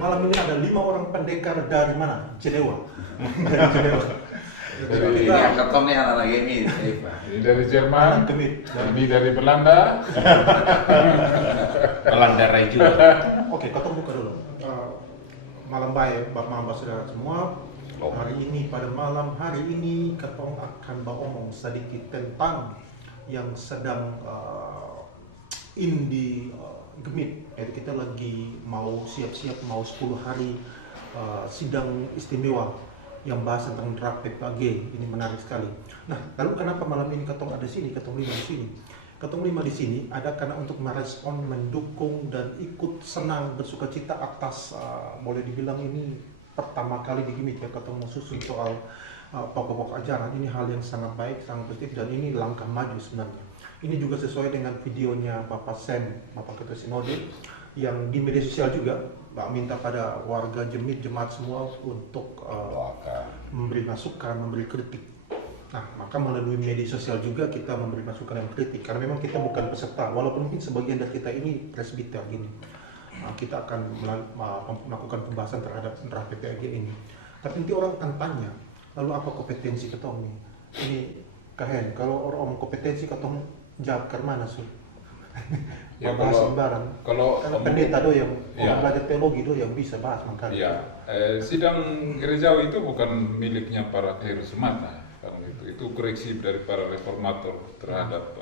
Malam ini ada 5 orang pendekar dari mana? Jenewa. Dari Jenewa. Ini ketong nih anak ini. Ini dari Jerman, ini dari Belanda. Belanda Raju. Oke, ketong buka dulu. Malam baik, Bapak saudara semua. Pada malam hari ini ketong akan ngomong sedikit tentang yang sedang di Gemit. Jadi kita lagi mau siap-siap mau 10 hari sidang istimewa yang bahas tentang draft PPAG. Ini menarik sekali. Nah, lalu kenapa malam ini ketong ada sini, ketong 5 di sini? Ketong 5 di sini ada karena untuk merespon, mendukung dan ikut senang bersukacita atas boleh dibilang ini pertama kali di Gemit ya ketong mau susun soal pokok-pokok ajaran. Ini hal yang sangat baik, sangat positif dan ini langkah maju sebenarnya. Ini juga sesuai dengan videonya Bapak Sam, Bapak Ketua Sinode, yang di media sosial juga Pak minta pada warga jemaat semua untuk memberi masukan, memberi kritik. Nah, maka melalui media sosial juga kita memberi masukan dan kritik, karena memang kita bukan peserta, walaupun mungkin sebagian dari kita ini presbiter gini. Kita akan melakukan pembahasan terhadap draft PPAG ini. Tapi nanti orang akan tanya, lalu apa kompetensi ketong nih? Ini Kahen, kalau orang kompetensi ketong jawab ke mana sih? Ya, bahas barang. Kalau karena pendeta do yang orang belajar teologi do yang bisa bahas makanya. Ya, sidang gerejawi itu bukan miliknya para klerus semata. Itu koreksi dari para reformator terhadap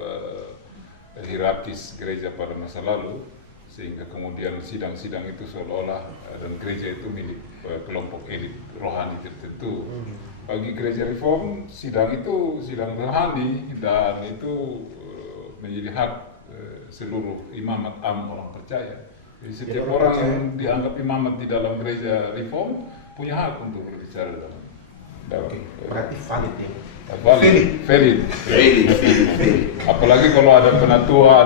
hierarkis gereja pada masa lalu, sehingga kemudian sidang-sidang itu seolah-olah dan gereja itu milik kelompok elit rohani tertentu. Bagi gereja reform, sidang itu sidang rohani dan itu menjadi hak seluruh imamat orang percaya. Jadi setiap orang yang dianggap imamat di dalam gereja reform punya hak untuk berbicara dalam berarti valid ya. Valid. Apalagi kalau ada penatua,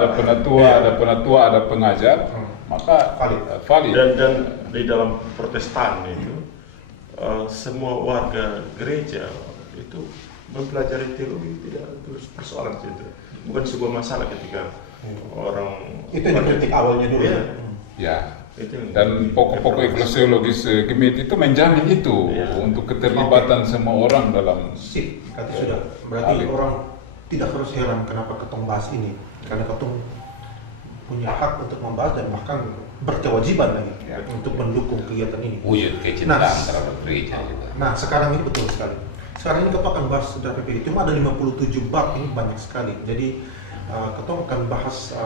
ada pengajar, maka valid. Dan di dalam Protestan itu semua warga gereja itu mempelajari teologi tidak terus persoalan itu. Bukan sebuah masalah ketika orang itu yang kritik awalnya dulu ya. Dan pokok-pokok eklesiologis Gemit itu menjamin itu untuk keterlibatan semua orang dalam kata sudah. Berarti orang tidak harus heran kenapa ketong bahas ini, karena ketong punya hak untuk membahas dan bahkan berkewajiban lagi untuk mendukung kegiatan ini. Wujud kecintaan terhadap gereja juga. Nah, sekarang ini betul sekali. Sekarang ini kita akan bahas draft PPAG. Cuma ada 57 bab, ini banyak sekali. Jadi kita akan bahas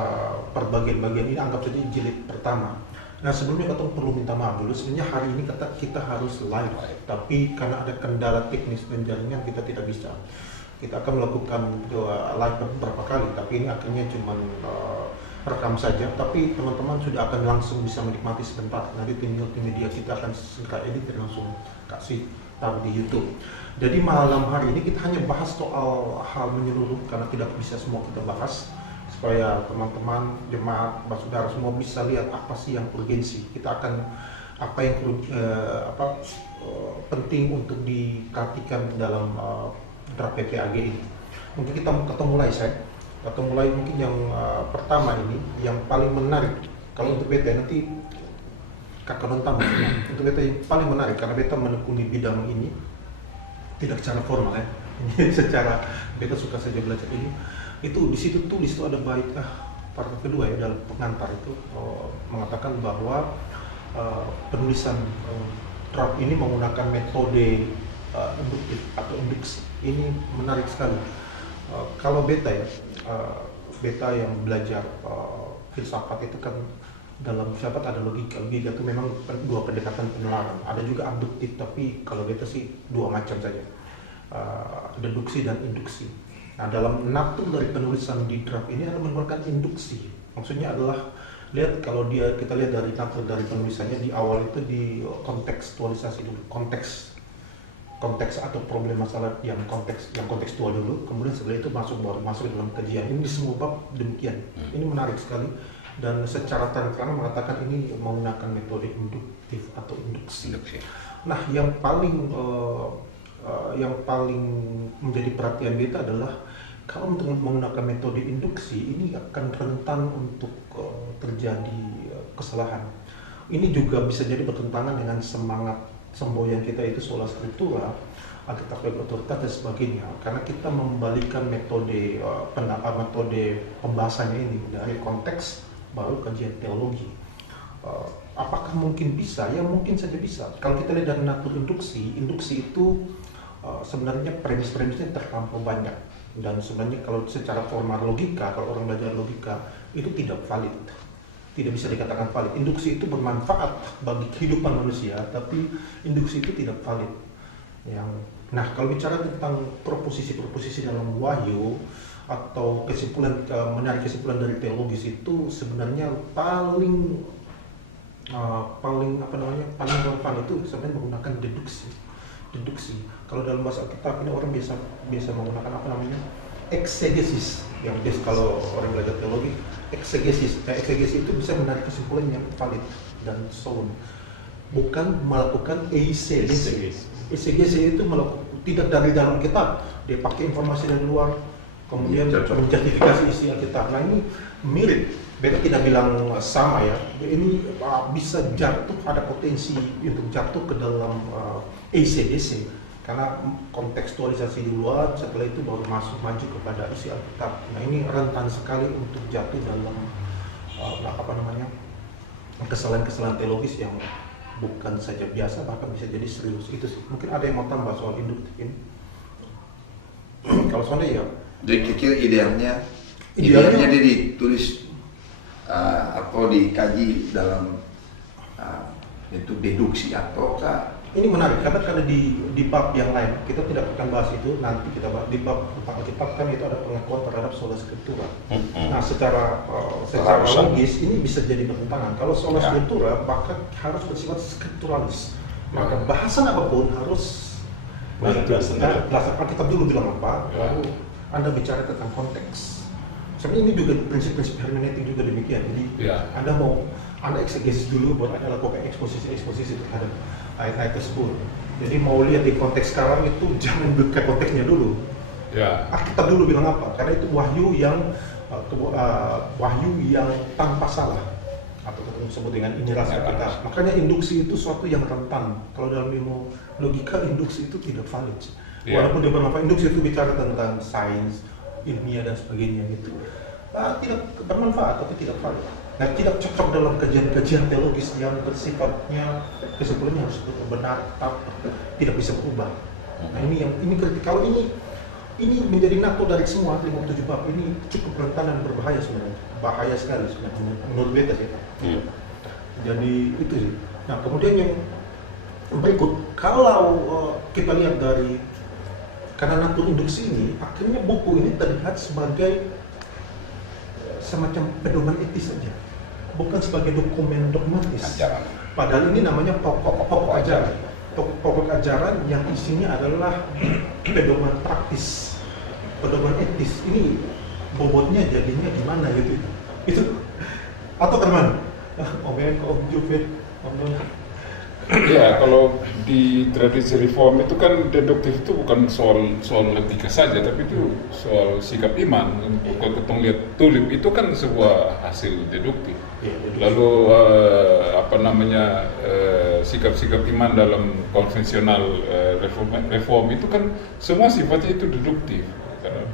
per bagian-bagian ini, anggap saja jilid pertama. Nah, sebelumnya kita perlu minta maaf dulu. Sebenarnya hari ini kita harus live, tapi karena ada kendala teknis dan jaringan kita tidak bisa. Kita akan melakukan live beberapa kali, tapi ini akhirnya cuma rekam saja. Tapi teman-teman sudah akan langsung bisa menikmati sebentar. Nanti tim media kita akan segera edit dan langsung kasih taruh di YouTube. Jadi malam hari ini kita hanya bahas soal hal menyeluruh karena tidak bisa semua kita bahas, supaya teman-teman, jemaat, saudara semua bisa lihat apa sih yang urgensi. Kita akan apa yang penting untuk diperhatikan dalam draft PPAG ini. Mungkin kita mulai mungkin yang pertama ini yang paling menarik. Kalau untuk beta nanti kakak nonton untuk beta yang paling menarik karena beta menekuni bidang ini tidak secara formal ya. Ini secara beta suka saja belajar ini. Itu di situ tulis itu ada bait paragraf kedua ya dalam pengantar itu mengatakan bahwa penulisan draft ini menggunakan metode induktif atau induksi. Ini menarik sekali. Kalau beta ya, beta yang belajar filsafat itu kan dalam filsafat ada logika itu memang dua pendekatan penelaran. Ada juga abduktif, tapi kalau beta sih dua macam saja, deduksi dan induksi. Nah, dalam natur dari penulisan di draft ini adalah menggunakan induksi. Maksudnya adalah lihat kalau kita lihat dari natur dari penulisannya di awal itu di kontekstualisasi dulu, konteks atau problem masalah yang kontekstual dulu, kemudian setelah itu baru masuk dalam kajian. Ini di semua bab demikian. Ini menarik sekali dan secara terang-terangan mengatakan ini menggunakan metode induktif atau induksi. Nah, yang paling menjadi perhatian kita adalah kalau untuk menggunakan metode induksi ini akan rentan untuk terjadi kesalahan. Ini juga bisa jadi bertentangan dengan semangat semboyan kita itu sola scriptura, alkitab dan otoritas dan sebagainya. Karena kita membalikkan metode pembahasannya ini dari konteks baru kajian teologi. Apakah mungkin bisa? Ya mungkin saja bisa. Kalau kita lihat dari natur induksi itu sebenarnya premis-premisnya terlampau banyak. Dan sebenarnya kalau secara formal logika, kalau orang belajar logika, itu tidak valid. Tidak bisa dikatakan valid. Induksi itu bermanfaat bagi kehidupan manusia, tapi induksi itu tidak valid. Nah, kalau bicara tentang proposisi-proposisi dalam wahyu, atau menarik kesimpulan dari teologis itu sebenarnya paling relevan itu sebenarnya menggunakan deduksi. Kalau dalam bahasa Alkitab ini orang biasa menggunakan eksegesis. Yang biasa kalau orang belajar teologi, eksegesis itu bisa menarik kesimpulan yang valid dan sound. Bukan melakukan eisegesis. Eisegesis itu tidak dari dalam Alkitab, dia pakai informasi dari luar, kemudian menjustifikasi isi Alkitab. Nah, ini mirip, beta tidak bilang sama ya. Ini bisa jatuh, ada potensi untuk jatuh ke dalam ECDC karena kontekstualisasi di luar, setelah itu baru maju kepada isi Alkitab. Nah, ini rentan sekali untuk jatuh dalam kesalahan-kesalahan teologis yang bukan saja biasa, bahkan bisa jadi serius. Itu sih. Mungkin ada yang mau tambah soal induktif ini. Kalau soalnya ya. Jadi kira idealnya dia ditulis atau dikaji dalam bentuk deduksi ataukah? Ini menarik karena di bab yang lain kita tidak akan bahas itu, nanti kita bahas di bab tentang Alkitab kan itu ada pengakuan terhadap sola scriptura. Nah, secara logis ini bisa jadi bertentangan. Kalau sola scriptura maka harus bersifat scripturalis. Maka bahasan apapun harus berdasarkan Alkitab dulu bilang apa, lalu Anda bicara tentang konteks. Sebenarnya ini juga prinsip-prinsip hermeneutik juga demikian. Jadi Anda eksegesis dulu, baru Anda lakukan eksposisi terhadap ayat-ayat tersebut. Jadi mau lihat di konteks sekarang itu jangan buka konteksnya dulu. Alkitab dulu bilang apa? Karena itu wahyu yang tanpa salah, atau disebut dengan inilah kita. Makanya induksi itu suatu yang rentan. Kalau dalam ilmu logika induksi itu tidak valid. Walaupun dia bermanfaat, induksi itu bicara tentang sains, ilmiah dan sebagainya gitu. Tidak bermanfaat tapi tidak valid. Nah, tidak cocok dalam kajian-kajian teologis yang bersifatnya kesimpulannya harus benar, tetap tidak bisa berubah. Nah, ini kritikal. Ini menjadi natur dari semua 57 bab ini cukup rentan dan berbahaya sebenarnya. Bahaya sekali sebenarnya menurut beta sih. Jadi itu sih. Nah, kemudian yang berikut, kalau kita lihat dari karena natur induksi ini, akhirnya buku ini terlihat sebagai semacam pedoman etis saja, bukan sebagai dokumen dogmatis. Padahal ini namanya pokok ajaran. Pokok ajaran yang isinya adalah pedoman praktis, pedoman etis. Ini bobotnya jadinya gimana gitu? Itu atau kemana? Ya, kalau di tradisi reform itu kan deduktif itu bukan soal logika saja, tapi itu soal sikap iman. Kalau kita lihat tulip itu kan sebuah hasil deduktif. Lalu sikap-sikap iman dalam konvensional reform itu kan semua sifatnya itu deduktif.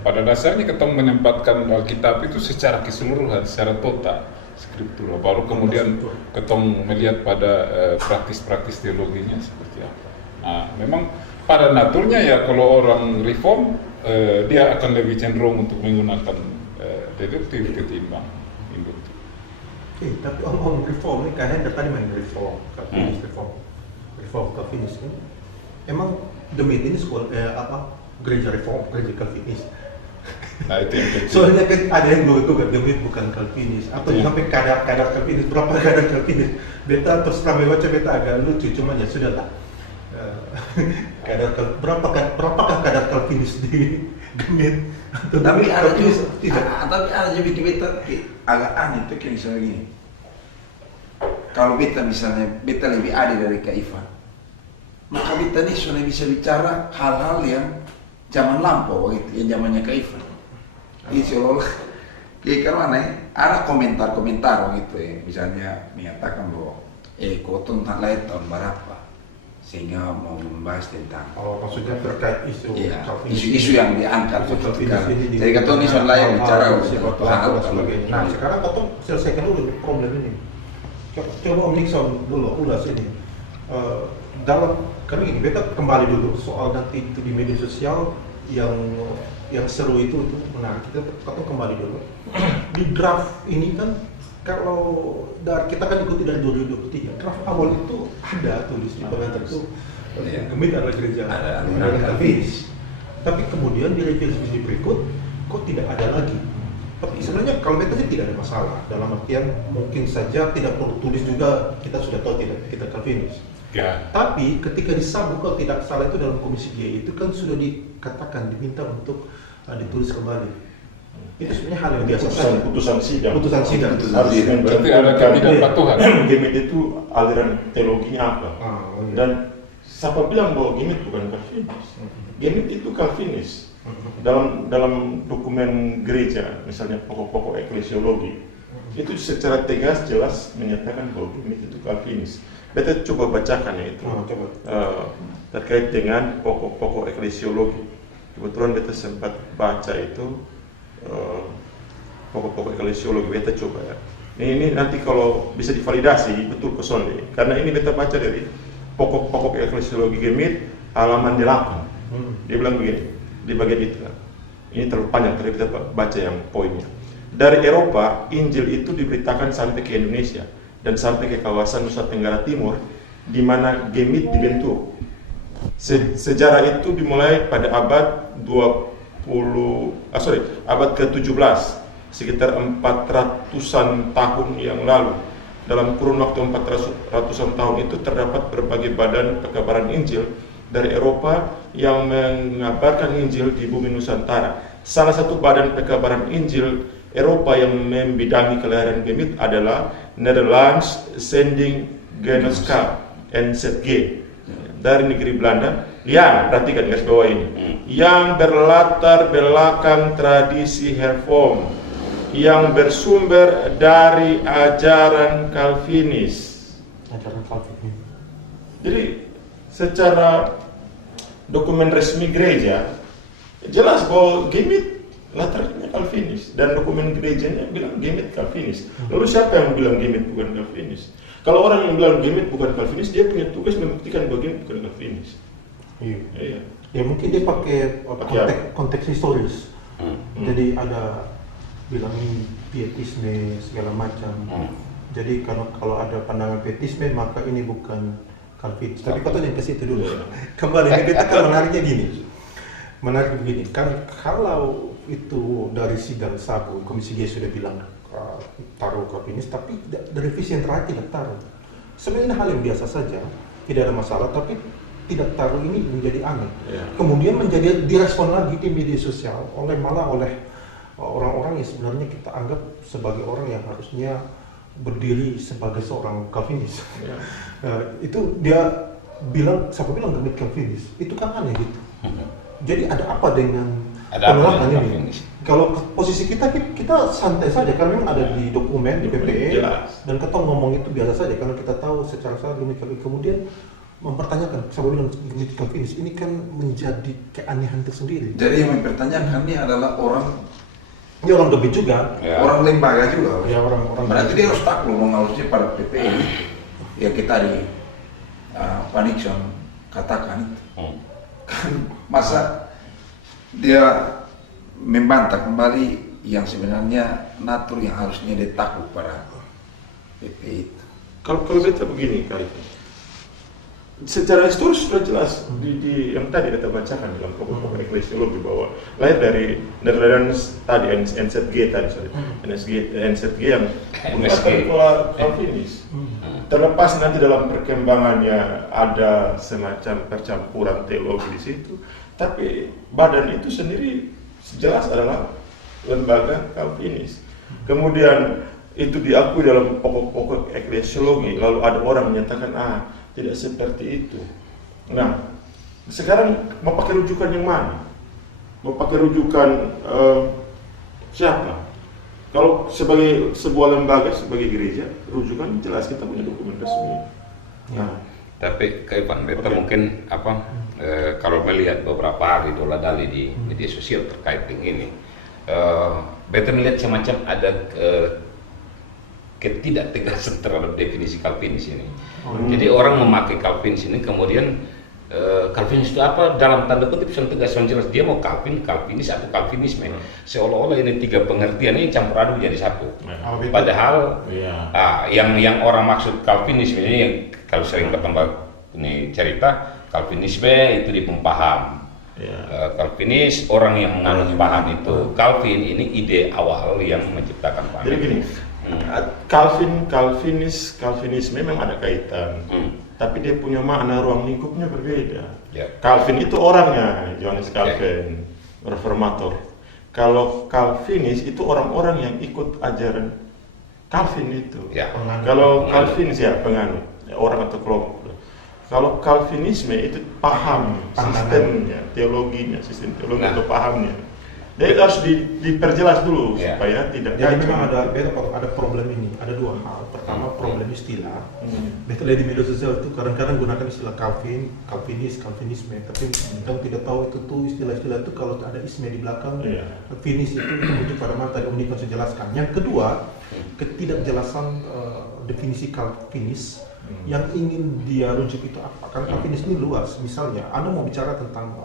Pada dasarnya kita menempatkan Alkitab itu secara keseluruhan, secara total. Skriptura, baru kemudian ketong melihat pada praktis-praktis teologinya seperti apa. Nah, memang pada naturnya ya kalau orang reform dia akan lebih cenderung untuk menggunakan deduktif ketimbang induktif. Tapi om reform ini kayaknya tadi main reform Calvinis ini. Emang demi ini sekolah gereja reform, gereja Calvinis. Nah itu yang penting. Soalnya kan ada yang dulu Gemit bukan Calvinis, atau sampai kadar Calvinis, berapa kadar Calvinis? Beta terus kami baca beta agak lucu, cuman ya sudah lah. Berapakah kadar Calvinis di Gemit? Tapi ada Calvinis juga, tidak. tapi ada juga bikin beta agak aneh tuh kayak misalnya gini. Kalau beta misalnya beta lebih adil dari Kak Ivan, maka beta nih sudah bisa bicara hal-hal yang zaman lampau gitu, yang zamannya Kak Ivan. Ini seolah-olah kayak karena ada komentar-komentar gitu ya, misalnya menyatakan bahwa Cotton tak lahir tahun berapa, sehingga mau membahas tentang Maksudnya terkait isu iya, Calvinis isu-isu yang diangkat isu Calvinis ini jadi Cotton ini soal lain bicara hal dan sebagainya. Nah sekarang Cotton selesaikan dulu problem ini. Coba Om Nixon dulu ulas ini. Karena gini, beta kembali dulu soal nanti itu di media sosial yang seru itu menarik. Kita kembali dulu di draft ini kan, kalau kita kan ikuti dari 2023 draft awal itu ada tulis di bagian itu Gemit adalah gereja Calvinis, tapi kemudian di revisi berikut kok tidak ada lagi. Tapi sebenarnya kalau beta sih tidak ada masalah, dalam artian mungkin saja tidak perlu tulis juga, kita sudah tahu tidak kita Calvinis. Ya. Tapi ketika disambung, kalau tidak salah itu dalam komisi G itu kan sudah dikatakan, diminta untuk ditulis kembali. Itu sebenarnya hal yang biasa saja. Putusan sidang. Putusan sidang. Harus Berarti ada ketidakpatuhan. Gemit itu aliran teologinya apa? Iya. Dan siapa bilang bahwa Gemit bukan Calvinis? Gemit itu Calvinis. Dalam dokumen gereja, misalnya pokok-pokok eklesiologi, itu secara tegas jelas menyatakan bahwa Gemit itu Calvinis. Beta coba bacakan ya itu terkait dengan pokok-pokok eklesiologi. Kebetulan beta sempat baca itu pokok-pokok eklesiologi. Beta coba ya. Ini nanti kalau bisa divalidasi betul kesonde, karena ini beta baca dari pokok-pokok eklesiologi Gemit halaman 8. Dia bilang begini di bagian itu. Ini terlalu panjang, tapi kita baca yang poinnya. Dari Eropa, Injil itu diberitakan sampai ke Indonesia dan sampai ke kawasan Nusa Tenggara Timur, di mana Gemit dibentuk. Sejarah itu dimulai pada abad abad ke-17, sekitar 400-an tahun yang lalu. Dalam kurun waktu 400-an tahun itu terdapat berbagai badan pekabaran Injil dari Eropa yang mengabarkan Injil di bumi Nusantara. Salah satu badan pekabaran Injil Eropa yang membidangi kelahiran Gemit adalah Netherlands Sending Genootschap NZG dari negeri Belanda. Ya, perhatikan garis bawah ini. Yang berlatar belakang tradisi Hervorm yang bersumber dari ajaran Calvinis. Ajaran Calvinis. Jadi secara dokumen resmi gereja jelas bahwa Gemit latarnya Calvinis, dan dokumen gerejanya bilang Gemit Calvinis. Lalu siapa yang bilang Gemit bukan Calvinis? Kalau orang yang bilang Gemit bukan Calvinis, dia punya tugas membuktikan bahwa Gemit bukan Calvinis. Iya. Ya mungkin dia pakai konteks historis. Jadi ada bilang ini pietisme segala macam. Jadi kalau ada pandangan pietisme maka ini bukan Calvinis. Tapi kau yang ke situ dulu. Kembali kita kan menariknya gini. Menarik begini, kan kalau itu dari sidang Sabu, Komisi G sudah bilang taruh Calvinis, tapi dari revisi yang terakhir tidak taruh. Sebenarnya hal yang biasa saja, tidak ada masalah, tapi tidak taruh ini menjadi aneh. Kemudian menjadi direspon lagi di media sosial oleh orang-orang yang sebenarnya kita anggap sebagai orang yang harusnya berdiri sebagai seorang Calvinis. Itu dia bilang, siapa bilang Gemit Calvinis? Itu kan aneh gitu. Jadi ada apa dengan penolakan ini? Kalau posisi kita santai saja karena memang ada di dokumen di PPE dan kita ngomong itu biasa saja karena kita tahu secara salah Gemit Calvinis. Kemudian mempertanyakan, siapa bilang Gemit Calvinis? Ini kan menjadi keanehan tersendiri. Jadi yang mempertanyakan ini adalah orang Gemit juga, orang lembaga juga. Ya orang. Berarti dia harus takluk harusnya pada PPE yang kita di Pak Nixon katakan itu. Kan masa dia membantah kembali yang sebenarnya natur yang harusnya dia takluk pada PPE itu. Kalau beta begini kali, secara historis sudah jelas di yang tadi kita bacakan dalam pokok-pokok eklesiologi bahwa lahir dari Netherlands tadi NZG tadi NZG yang menggunakan pola Calvinis. Terlepas nanti dalam perkembangannya ada semacam percampuran teologi di situ, tapi badan itu sendiri jelas adalah lembaga Calvinis. Kemudian itu diakui dalam pokok-pokok eklesiologi, lalu ada orang menyatakan tidak seperti itu. Nah, sekarang mau pakai rujukan yang mana? Mau pakai rujukan siapa? Kalau sebagai sebuah lembaga, sebagai gereja, rujukan jelas kita punya dokumen resmi. Nah, tapi Kak Ivan, beta mungkin kalau melihat beberapa hari dola-dali di media sosial terkait dengan ini, beta melihat semacam ada ketidaktegasan terhadap definisi Calvinis ini. Jadi orang memakai Calvinis ini kemudian Calvinis itu apa dalam tanda kutip tegas jelas dia mau Calvinis atau Calvinisme. Seolah-olah ini tiga pengertian ini campur aduk jadi satu. Padahal yang orang maksud Calvinisme ini kalau sering ketemu ini cerita Calvinisme itu di pempaham. Calvinis orang yang menganut paham itu. Calvin ini ide awal yang menciptakan paham. Jadi gini, Calvinisme memang ada kaitan, tapi dia punya makna ruang lingkupnya berbeda. Calvin itu orangnya, Johannes Calvin, reformator. Kalau Calvinis itu orang-orang yang ikut ajaran Calvin itu. Kalau Calvinis penganut, orang atau kelompok. Kalau Calvinisme itu paham, sistemnya, teologinya, sistem teologi atau pahamnya. Jadi harus diperjelas dulu supaya tidak. Jadi memang ada problem ini, ada dua hal. Pertama problem istilah. Beta lihat di media sosial itu kadang-kadang gunakan istilah Calvin, Calvinis, Calvinisme, tapi kita tidak tahu itu tuh istilah-istilah itu kalau ada isme di belakang. Calvinis itu merujuk pada mana tadi Om Nikon jelaskan. Yang kedua, ketidakjelasan definisi Calvinis yang ingin dia rujuk itu apa? Karena Calvinis ini luas. Misalnya, Anda mau bicara tentang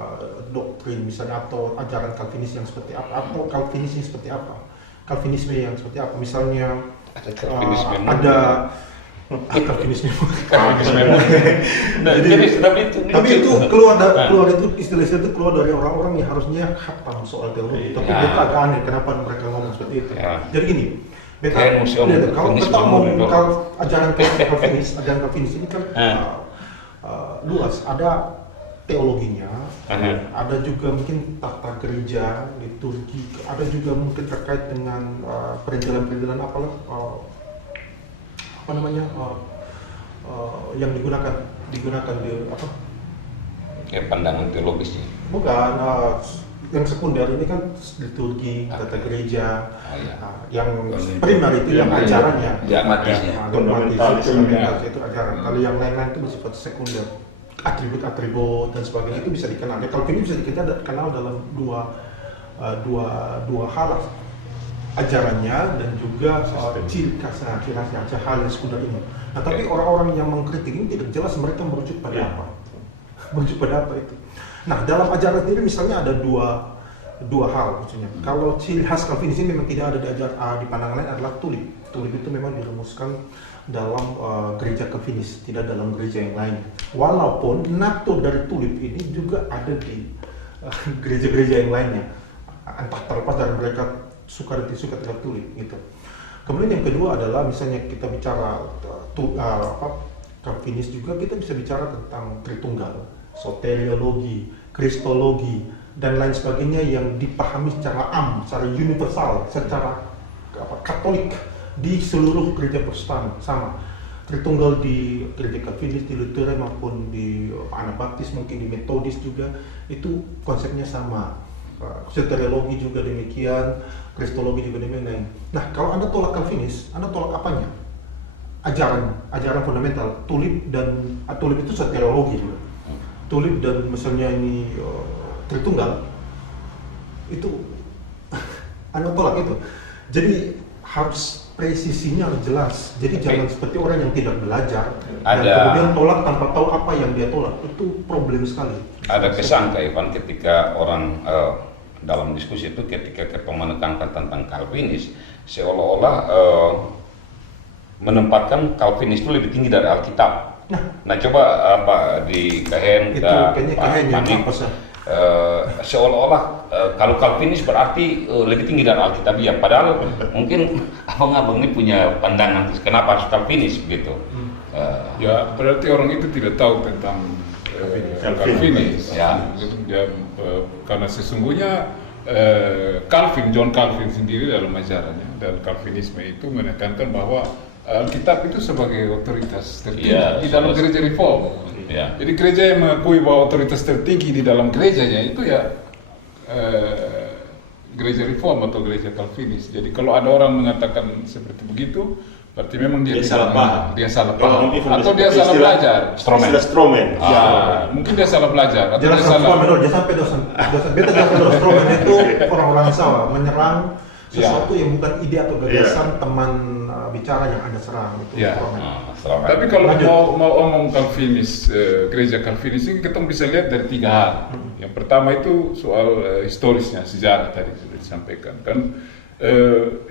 doktrin misalnya atau ajaran Calvinis yang seperti apa atau Calvinis yang seperti apa? Calvinisme yang seperti apa? Misalnya ada Calvinisme. Tapi itu keluar itu istilah-istilah itu keluar dari orang-orang yang harusnya paham soal teologi. Tapi kita agak aneh kenapa mereka ngomong seperti itu. Jadi gini, kalau kita mau ajaran Calvinis ini kan luas, ada teologinya, ada juga mungkin tata gereja, liturgi, ada juga mungkin terkait dengan perintilan-perintilan yang digunakan di apa? Pandangan teologisnya. Bukan, yang sekunder ini kan liturgi, tata gereja, yang primer itu yang ajarannya, dogmatis itu ajaran. Kalau yang lain-lain itu bersifat sekunder, atribut-atribut dan sebagainya itu bisa dikenal. Kalau ini bisa dikenal dalam dua hal, ajarannya dan juga ciri khasnya hal yang sekunder ini. Nah, tapi orang-orang yang mengkritik ini tidak jelas mereka merujuk pada apa, itu. Nah, dalam ajaran sendiri misalnya ada dua hal maksudnya. Kalau ciri khas Calvinis ini memang tidak ada di pandangan lain adalah tulip. Tulip itu memang dirumuskan dalam gereja Calvinis, tidak dalam gereja yang lain. Walaupun natur dari tulip ini juga ada di gereja-gereja yang lainnya. Entah terlepas dari mereka suka dan tidak suka terhadap tulip gitu. Kemudian yang kedua adalah misalnya kita bicara Calvinis juga kita bisa bicara tentang Tritunggal, soteriologi, kristologi dan lain sebagainya yang dipahami secara secara universal, secara Katolik di seluruh gereja Protestan sama. Tritunggal di gereja Calvinis, di Lutheran maupun di Anabaptis, mungkin di Metodis juga itu konsepnya sama. Soteriologi juga demikian, kristologi juga demikian. Nah, kalau Anda tolak Calvinis, Anda tolak apanya? Ajaran fundamental. Tulip itu soteriologi juga. Tulip dan misalnya ini Tritunggal itu Anda tolak itu. Jadi harus presisinya harus jelas. Jadi jangan seperti orang yang tidak belajar dan kemudian tolak tanpa tahu apa yang dia tolak. Itu problem sekali. Ada kesan Kak Ivan ketika orang dalam diskusi itu ketika kita menekankan tentang Calvinis seolah-olah menempatkan Calvinis itu lebih tinggi dari Alkitab. Nah coba apa di Kehen Itu ke kayaknya Pak Kehen yang Panik, apa sih? seolah-olah kalau Calvinis berarti lebih tinggi dari Alkitabiah, padahal mungkin abang-abang ini punya pandangan kenapa harus Calvinis begitu. Ya berarti orang itu tidak tahu tentang Calvinis. Ya. Karena sesungguhnya John Calvin sendiri dalam ajarannya dan Calvinisme itu menekankan bahwa Alkitab itu sebagai otoritas tertinggi Ya, di dalam gereja reform. Ya. Jadi gereja yang mengakui bahwa otoritas tertinggi di dalam gerejanya itu ya gereja reform atau gereja Calvinis. Jadi kalau ada orang mengatakan seperti begitu, berarti memang dia Dia salah paham. Dia salah paham. Kalau Atau dia salah belajar. Istilah Stroman. Ya, mungkin dia salah belajar atau dia Jelas salah. jangan sampai dosen beta jelas kalau Stroman itu orang-orang salah menyerang sesuatu yang bukan ide atau gagasan teman bicara yang Anda serang itu. Ya. Stroman. Tapi kalau Lanjut. mau omong Calvinis, gereja Calvinis ini kita bisa lihat dari 3 hal. Yang pertama itu soal historisnya, sejarah tadi sudah disampaikan kan.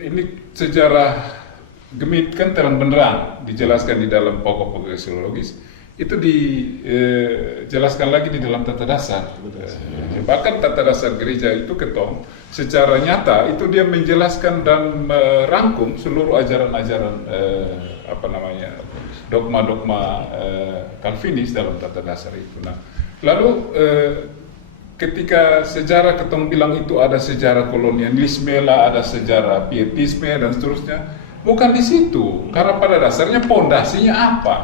Ini sejarah Gemit kan terang benderang dijelaskan di dalam pokok-pokok eksiologis. Itu dijelaskan lagi di dalam tata dasar. Bahkan tata dasar gereja itu ketong secara nyata itu dia menjelaskan dan merangkum seluruh ajaran-ajaran dogma-dogma Calvinis dalam tata dasar itu. Nah, lalu ketika sejarah ketong bilang itu ada sejarah kolonialisme lah, ada sejarah pietisme dan seterusnya, bukan di situ. Karena pada dasarnya pondasinya apa?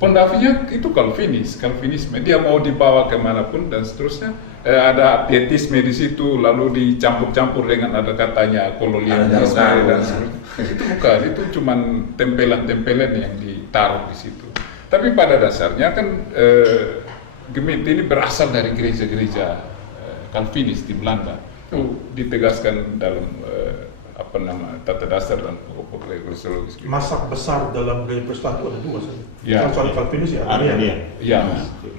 Pondasinya itu Calvinisme. Dia mau dibawa kemanapun dan seterusnya. Ada pietisme di situ, lalu dicampur-campur dengan ada katanya kolonialisme dan seterusnya. Itu bukan, itu cuman tempelan-tempelan yang ditaruh di situ. Tapi pada dasarnya kan Gemit ini berasal dari gereja-gereja Calvinis di Belanda. Itu ditegaskan dalam tata dasar dan pokok-pokok eksiologis. Masak besar dalam gaya Protestan itu ada 2 saja. Ya. Kalau soal Calvinis ya Arminian. Ya,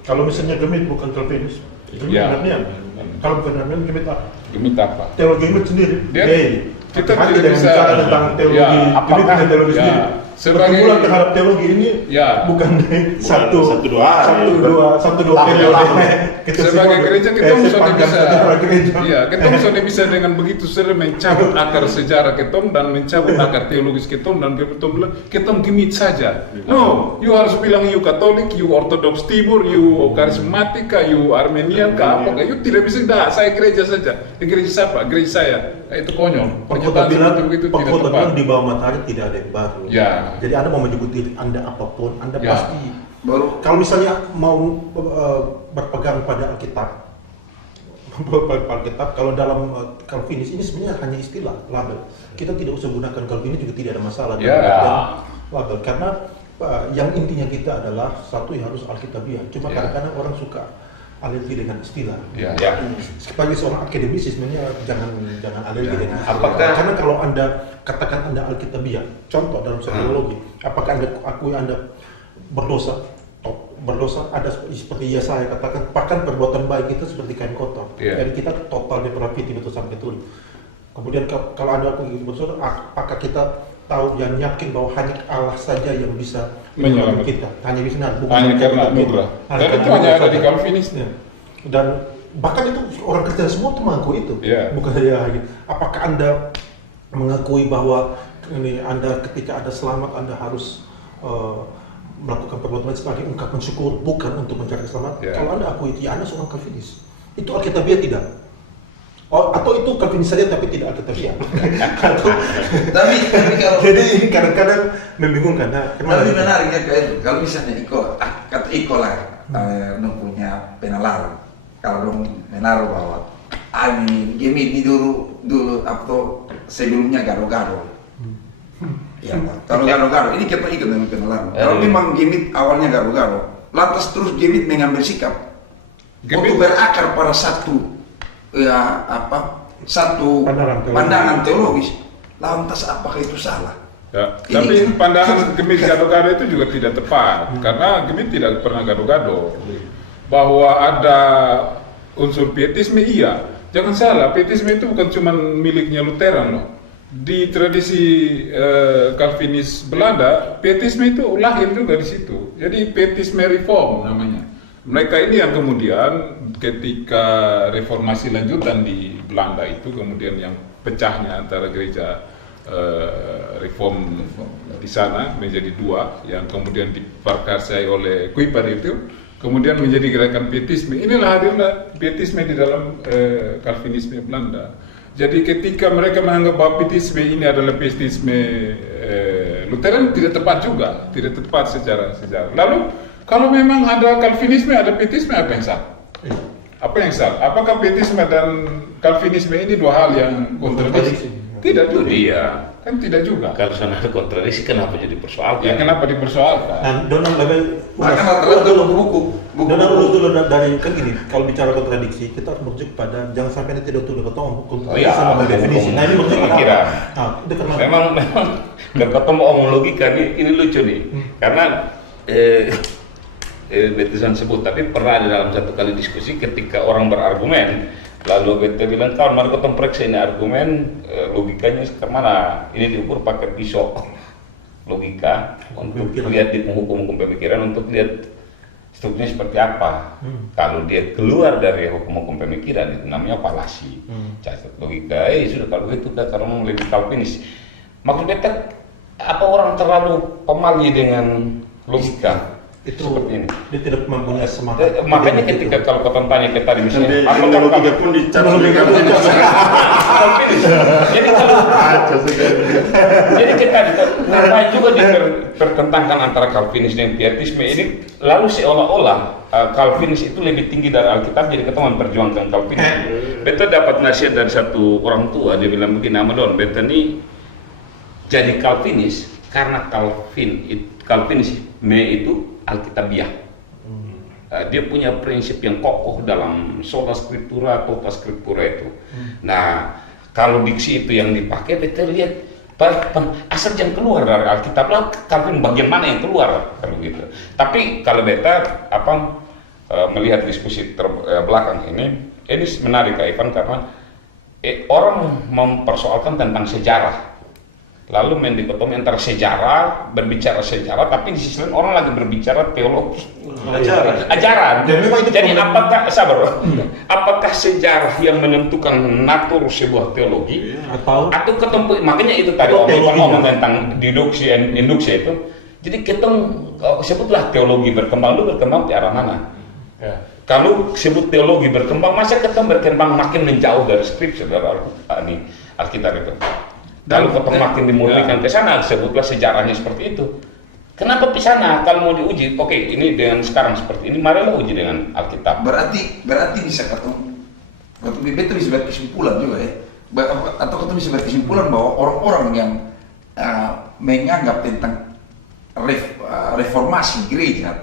Kalau misalnya Gemit bukan Calvinis, Gemit Ya. Arminian. Kalau bukan Arminian, Gemit apa? Gemit apa? Teologi Gemit sendiri. Dia- kita hati tidak dengan bisa- bicara tentang teologi Ya, Gemit apakah- dan teologi ya, sendiri. sebagai- Pergumulan terhadap teologi ini Ya. bukan satu dua hari. periode. Sebagai gereja kita sudah sepanjang bisa, sejarah gereja. iya, kita sudah bisa dengan begitu sering mencabut akar sejarah ketong dan mencabut akar teologis ketong dan ketong bilang ketong Gemit saja. No, you harus bilang you Katolik, you Ortodoks Timur, you Karismatika, you Armenian, ke apa? You tidak bisa. Dah, saya gereja saja. Gereja siapa? Gereja saya. Itu konyol. Pengkhotbah bilang, seperti itu tidak pengkhotbah tepat. bilang di bawah matahari tidak ada yang baru. Ya. Jadi Anda mau menyebut diri Anda apapun, Anda Ya. pasti Baru kalau misalnya mau berpegang pada Alkitab, kalau dalam Calvinis ini sebenarnya hanya istilah, label. Kita tidak usah gunakan Calvinis juga tidak ada masalah. Ya. Dan label karena yang intinya kita adalah satu yang harus Alkitabiah. Cuma Ya. kadang-kadang orang suka alergi dengan istilah. Ya. Sebagai seorang akademisi sebenarnya jangan alergi dengan istilah. Apakah- Karena kalau Anda katakan Anda Alkitabiah, contoh dalam teologi, apakah Anda akui Anda berdosa? Berdosa ada seperti saya katakan, bahkan perbuatan baik itu seperti kain kotor. Yeah. Jadi kita total depravity betul sampai tulis. Kemudian kalau Anda akui berdosa, apakah kita tahu dan yakin bahwa hanya Allah saja yang bisa menyelamatkan kita? Hanya bisa bukan Hanya karena kita. anugerah. Dan itu hanya ada di Calvinis. Ya. Dan bahkan itu orang Kristen semua tuh mengakui itu. Yeah. Bukan ya. Apakah Anda mengakui bahwa ini Anda ketika ada selamat Anda harus melakukan perbuatan sebagai ungkapan syukur, bukan untuk mencari selamat? Yeah. Kalau Anda akui itu, ya Anda seorang Calvinis. Itu Alkitabiah tidak? Atau itu Calvinis saja tapi tidak Alkitabiah? tapi kalau Jadi kadang-kadang membingungkan. Nah, tapi menariknya kayak itu. Kalau misalnya kata Iko lah, dong punya penalar. Kalau dong menaruh bahwa ini Gemit ini dulu atau sebelumnya gado-gado. Ya, kalau gado-gado ini kita ikut dengan penalar. Kalau memang Gemit awalnya gado-gado, lantas terus Gemit mengambil sikap untuk berakar pada satu pandangan teologis. Lantas apakah itu salah? Ya, tapi pandangan Gemit gado-gado itu juga tidak tepat karena Gemit tidak pernah gado-gado. Bahwa ada unsur pietisme iya, jangan salah, pietisme itu bukan cuma miliknya Lutheran loh. di tradisi Calvinis Belanda, pietisme itu lahir juga di situ. Jadi pietisme reform namanya. Mereka ini yang kemudian ketika reformasi lanjutan di Belanda itu kemudian yang pecahnya antara gereja reform di sana menjadi dua, yang kemudian diperkarsai oleh Kuyper itu kemudian menjadi gerakan pietisme. Inilah hadirlah pietisme di dalam Calvinisme Belanda. Jadi ketika mereka menganggap bahwa pietisme ini adalah pietisme Lutheran, tidak tepat juga, tidak tepat secara sejarah. Lalu kalau memang ada Calvinisme, ada pietisme, apa yang salah? Apa yang salah? Apakah pietisme dan Calvinisme ini dua hal yang kontradiksi? Tidak Itu juga. dia. Kan tidak juga. Kalau sana ada kontradiksi, kenapa jadi persoalkan? Ya kenapa dipersoalkan? Dan Donald Label Maka rata-rata buku Donald urus dulu dari kan gini, kalau bicara kontradiksi kita harus merujuk pada jangan sampai nanti tidak tuduh ketemu kontradiksi iya, sama definisi. Nah ini maksudnya pemikiran. Nah, itu karena Memang kalau ketemu omong logika ini lucu nih, karena Betusan sebut, tapi pernah ada dalam satu kali diskusi ketika orang berargumen, lalu Bete bilang, kawan mari kita periksa ini argumen, logikanya kemana? Ini diukur pakai pisau logika untuk lihat di hukum-hukum pemikiran, untuk lihat strukturnya seperti apa. Kalau dia keluar dari hukum-hukum pemikiran itu namanya falasi, cacat logika. Sudah kalau begitu kita orang lebih Calvinis. Maksud Bete, apa orang terlalu pemalu dengan logika? itu Seperti ini. dia tidak mempunyai semangat. Makanya ketika kalau kau tanya ke tadi misalnya, Sampai teknologi pun dicap sebagai Calvinis. Jadi kalau jadi kita ngapain juga dipertentangkan antara Calvinis dan pietisme ini, lalu seolah-olah Calvinis itu lebih tinggi dari Alkitab, jadi kita memperjuangkan Calvinis. Betul dapat nasihat dari satu orang tua, dia bilang begini, Amadon, betul ini jadi Calvinis karena Calvinisme itu Alkitabiah. Dia punya prinsip yang kokoh dalam sola scriptura, tota scriptura itu. Nah, kalau diksi itu yang dipakai, betul lihat asal jangan keluar dari Alkitab lah, Calvin bagian mana yang keluar kalau gitu. Tapi kalau beta melihat diskusi belakang ini menarik Kak Ivan, karena orang mempersoalkan tentang sejarah. Lalu mendikotomi antara sejarah, berbicara sejarah, tapi di sisi lain orang lagi berbicara teologi, ajaran. Jadi apakah sejarah yang menentukan natur sebuah teologi, atau ketemu, makanya itu tadi ngomong tentang deduksi dan induksi itu. Jadi kita sebutlah teologi berkembang, lu berkembang ke arah mana? Ya. Kalau sebut teologi berkembang, masa kita berkembang makin menjauh dari skripsi dari Alkitab itu. Lalu ketemu makin dimurnikan ke sana, sebutlah sejarahnya seperti itu. Kenapa di sana? Kalau mau diuji, oke, ini dengan sekarang seperti ini, marilah uji dengan Alkitab. Berarti bisa ketemu. Betul bisa buat kesimpulan juga ya. Atau ketemu bisa buat kesimpulan bahwa orang-orang yang menganggap tentang reformasi gereja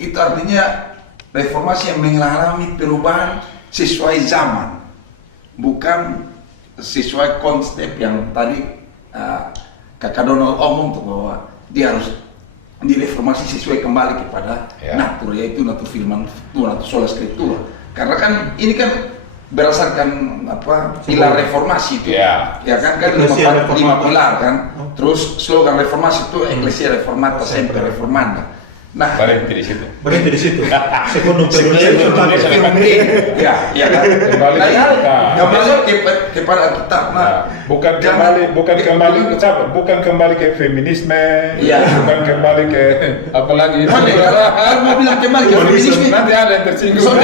itu artinya reformasi yang mengalami perubahan sesuai zaman, bukan sesuai konsep yang tadi Kakak Donald omong tuh, bahwa dia harus direformasi sesuai kembali kepada natur, yaitu natur firman Tuhan atau sola scriptura. Karena kan ini kan berdasarkan pilar reformasi itu, ya kan 5 pilar kan. Terus slogan reformasi itu Ecclesia Reformata Semper Reformanda. Nah, berhenti di situ. Sekundum ya kan. Kembali kepada Alkitab. Bukan kembali ke feminisme, ya. Bukan kembali ke apa lagi. Kalau mau bilang kembali ke feminisme, nanti ada yang tersinggung.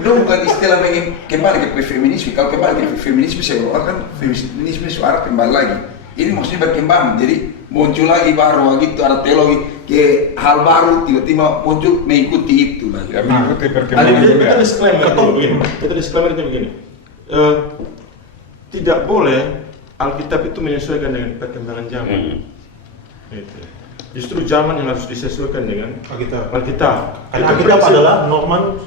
Bukan istilah kembali ke feminisme. Kalau kembali ke feminisme, saya kan feminisme suara kembali lagi. Ini maksudnya berkembang, jadi muncul lagi baru gitu, ada teologi ke hal baru, tiba-tiba muncul mengikuti itu lagi. Ya, mengikuti perkembangan dunia. Kita disclaimer begini. Tidak boleh Alkitab itu menyesuaikan dengan perkembangan zaman. Gitu. Justru zaman yang harus disesuaikan dengan Alkitab. Karena Alkitab adalah norma.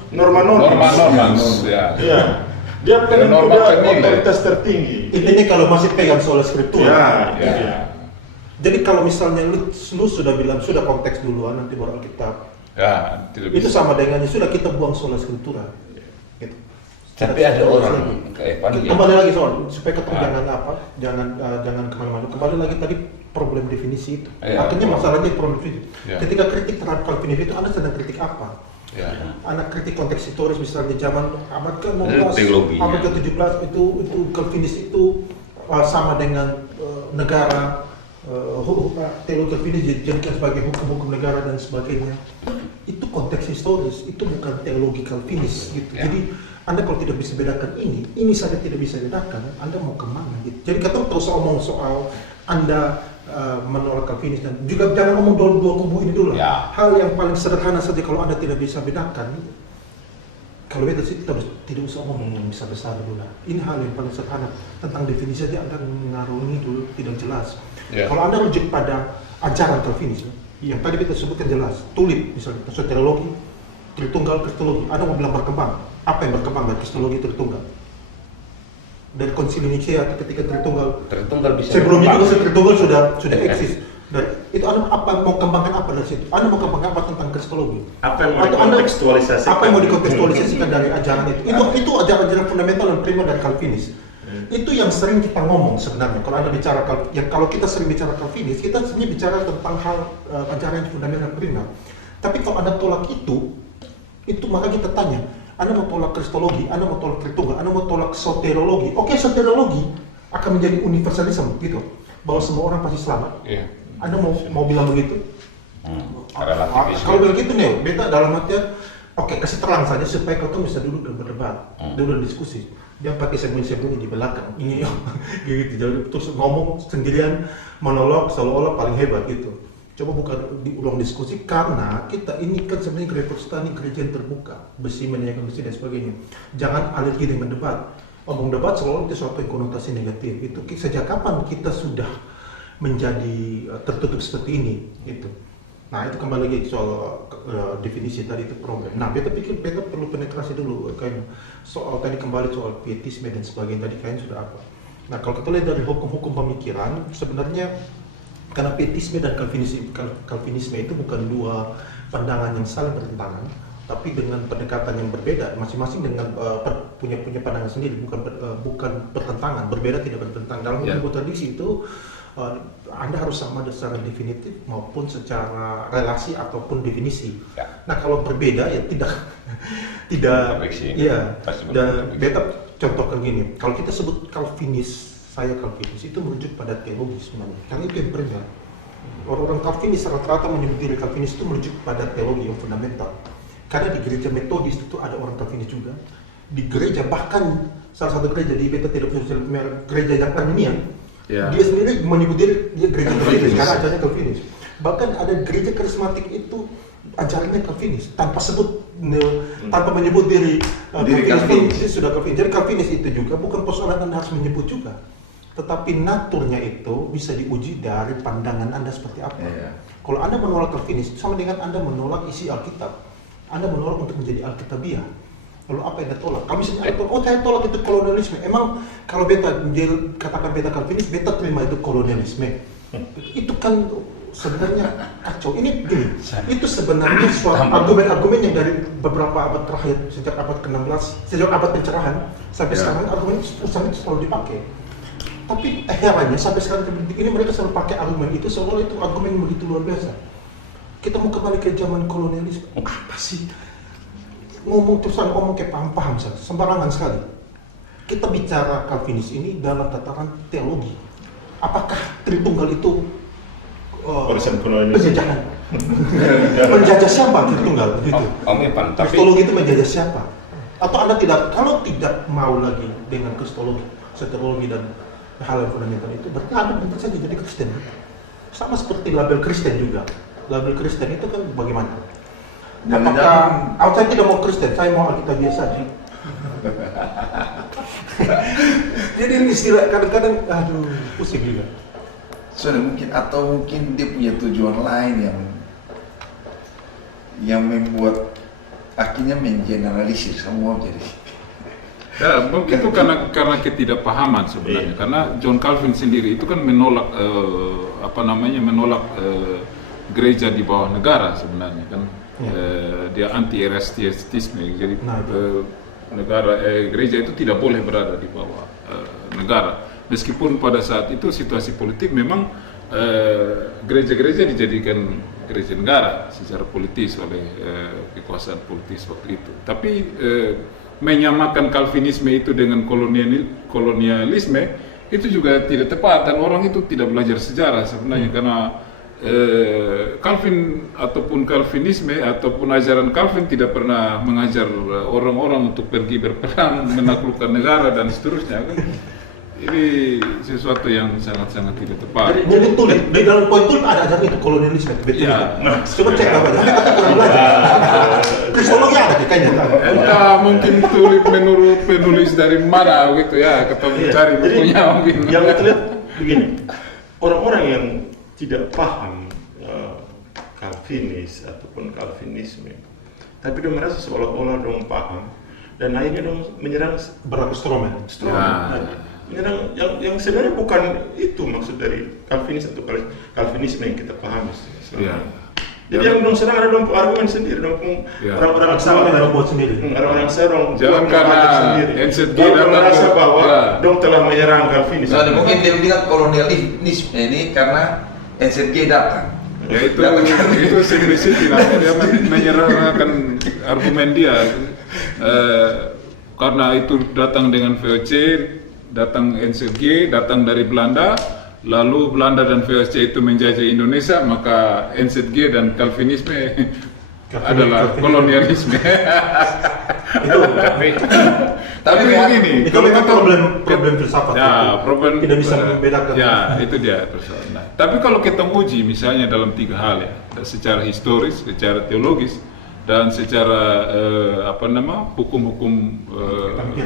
Ya. Iya. Dia penentu otoritas tertinggi. Intinya kalau masih pegang sola scriptura. Ya. Jadi kalau misalnya lu sudah bilang sudah konteks duluan, nanti baru Alkitab. Ya, Itu sama dengan sudah kita buang sola scriptura. Gitu. Tapi ada orang kayak Evan yang Kembali lagi soal supaya ketemu Ah. jangan kemana-mana. Kembali lagi tadi problem definisi itu. Iya. Artinya masalahnya problem definisi. Iya. Ketika kritik terhadap Calvinisme itu Anda sedang kritik apa? ya. Anak kritik konteks historis misalnya zaman abad ke-16, Teologinya. abad ke-17 itu Calvinis itu sama dengan negara, teologi Calvinis dijadikan sebagai hukum-hukum negara dan sebagainya. Itu konteks historis, itu bukan teologi Calvinis gitu. Ya. Jadi Anda kalau tidak bisa bedakan ini saja tidak bisa bedakan, Anda mau kemana gitu. Jadi kita terus ngomong soal Anda menolak Calvinis dan juga jangan ngomong dua kubu ini dulu. Ya. Hal yang paling sederhana saja kalau Anda tidak bisa bedakan, kalau beda sih kita tidak usah ngomong yang besar-besar dulu lah. Ini hal yang paling sederhana tentang definisi saja Anda ngarungi dulu tidak jelas. Ya. Kalau Anda rujuk pada ajaran Calvinis, yang tadi kita sebutkan jelas, tulip misalnya soteriologi, Tritunggal, Kristologi. Anda mau bilang berkembang, apa yang berkembang dari Kristologi Tritunggal? Dari Konsili Nicea ketika Tritunggal bisa sebelumnya berkembang. juga Tritunggal sudah Ya. eksis. Dan itu Anda mau kembangkan apa dari situ? Anda mau kembangkan apa tentang Kristologi? Apa yang mau Atau Anda- dikontekstualisasikan? Apa yang mau dikontekstualisasikan dari ajaran itu? Itu ajaran-ajaran fundamental dan prima dari Calvinis. Itu yang sering kita ngomong sebenarnya. Kalau Anda bicara kalau kita sering bicara Calvinis, kita sebenarnya bicara tentang hal ajaran yang fundamental dan prima. Tapi kalau Anda tolak itu maka kita tanya, Anda mau tolak Kristologi, Anda mau tolak Tritunggal, Anda mau tolak soteriologi. Oke, soteriologi akan menjadi universalisme gitu, bahwa semua orang pasti selamat. Iya. Anda mau bilang begitu? Relativisme. Kalau begitu nih, beta dalam artian, oke, kasih terang saja supaya kau tuh bisa duduk dan berdebat, duduk dan diskusi. Dia pakai sembunyi-sembunyi di belakang, ini gitu, jadi terus ngomong sendirian, monolog seolah-olah paling hebat gitu. Coba buka diulang diskusi karena kita ini kan sebenarnya gereja Protestan ini gereja yang terbuka, besi menanyakan besi dan sebagainya. Jangan alergi dengan debat. Ngomong debat selalu itu suatu yang konotasi negatif. Itu sejak kapan kita sudah menjadi tertutup seperti ini gitu. Nah itu kembali lagi soal definisi tadi itu problem. Nah beta pikir beta perlu penetrasi dulu kayak soal tadi kembali soal pietisme dan sebagainya tadi kayaknya sudah apa. Nah kalau kita lihat dari hukum-hukum pemikiran sebenarnya karena pietisme dan Calvinisme itu bukan dua pandangan yang saling bertentangan, tapi dengan pendekatan yang berbeda, masing-masing dengan punya pandangan sendiri, bukan bertentangan, berbeda tidak bertentangan. Dalam hukum tradisi itu Anda harus sama secara definitif maupun secara relasi ataupun definisi. Ya. Nah kalau berbeda ya tidak Kontradiksi. ya. Pasti Dan berkontradiksi. beta contohkan gini, kalau kita sebut Calvinis, saya Calvinis itu merujuk pada teologi sebenarnya, karena itu yang primer. Orang-orang Calvinis rata-rata menyebut diri Calvinis itu merujuk pada teologi yang fundamental. Karena di gereja Metodis itu ada orang Calvinis juga. Di gereja bahkan salah satu gereja di beta tidak punya gereja yang Arminian, Ya. dia sendiri menyebut diri dia gereja Calvinis Calvinis. karena ajarannya Calvinis. Bahkan ada gereja karismatik itu ajarannya Calvinis tanpa menyebut diri Calvinis. Dia sudah Calvinis. Jadi Calvinis itu juga bukan persoalan Anda harus menyebut juga, tetapi naturnya itu bisa diuji dari pandangan Anda seperti apa. Iya. Kalau Anda menolak Calvinis sama dengan Anda menolak isi Alkitab. Anda menolak untuk menjadi Alkitabiah. Lalu apa yang Anda tolak? Kami misalnya, saya tolak itu kolonialisme. Emang kalau beta katakan beta Calvinis, beta terima itu kolonialisme. Itu kan sebenarnya kacau. Ini gini, itu sebenarnya suatu argumen-argumen yang dari beberapa abad terakhir, sejak abad ke-16, sejak abad pencerahan sampai sekarang argumen itu selalu dipakai. Tapi herannya sampai sekarang ini mereka selalu pakai argumen itu seolah itu argumen yang begitu luar biasa. Kita mau kembali ke zaman kolonialisme, apa sih? Ngomong kayak paham-paham saja, sembarangan sekali. Kita bicara Calvinis ini dalam tataran teologi. Apakah Tritunggal itu Warisan kolonial. penjajahan? Menjajah siapa Tritunggal? Gitu. Om Evan, tapi Kristologi itu menjajah siapa? Atau Anda kalau tidak mau lagi dengan Kristologi, soteriologi dan hal yang fundamental itu, berarti Anda bentar saja jadi Kristen. Sama seperti label Kristen juga. Label Kristen itu kan bagaimana? Apakah saya tidak mau Kristen, saya mau Alkitabiah saja. Jadi ini istilah kadang-kadang, aduh, pusing juga. Sudah mungkin dia punya tujuan lain yang membuat akhirnya mengeneralisir semua jadi. Ya, mungkin itu karena ketidakpahaman sebenarnya. Iya. Karena John Calvin sendiri itu kan menolak menolak gereja di bawah negara sebenarnya kan. Dia anti erastisme. Jadi Nah, gereja itu tidak boleh berada di bawah negara. Meskipun pada saat itu situasi politik memang gereja-gereja dijadikan gereja negara secara politis oleh kekuasaan politis waktu itu. Tapi menyamakan Calvinisme itu dengan kolonialisme itu juga tidak tepat, dan orang itu tidak belajar sejarah sebenarnya, karena Calvin ataupun Calvinisme ataupun ajaran Calvin tidak pernah mengajar orang-orang untuk pergi berperang, menaklukkan negara dan seterusnya kan. Ini sesuatu yang sangat-sangat tidak tepat. Jadi tulis di dalam poin itu ada ajaran itu kolonialisme. Betul. Ya. Coba cek apa? Tapi kata kurang belajar. Kristologi ada kayaknya. Entah mungkin tulis menurut penulis dari mana gitu ya, ketemu cari bukunya mungkin. Yang kita lihat begini, orang-orang yang tidak paham Calvinis ataupun Calvinisme, tapi dia merasa seolah-olah dong paham, dan akhirnya dong menyerang Berlaku stromen. menyerang yang sebenarnya bukan itu maksud dari Calvinis atau Calvinisme yang kita pahami selama ini. Jadi yang dong serang ada dong argumen sendiri, dong orang-orang Sama yang buat sendiri. orang-orang serong Jangan karena NZG datang merasa ke- bahwa ya. dong telah menyerang Calvinis. Nah, mungkin dia bilang kolonialisme ini karena NZG datang. Ya itu simplicity namanya, dia menyerahkan argumen dia. Karena itu datang dengan VOC, datang NZG, datang dari Belanda, lalu Belanda dan VOC itu menjajah Indonesia, maka NZG dan Calvinisme adalah kolonialisme. Tapi begini, Itu memang problem filsafat. ya, itu. problem Tidak bisa membedakan. Ya, itu dia persoalan. Nah, tapi kalau kita uji misalnya dalam 3 hal ya, secara historis, secara teologis, dan secara hukum-hukum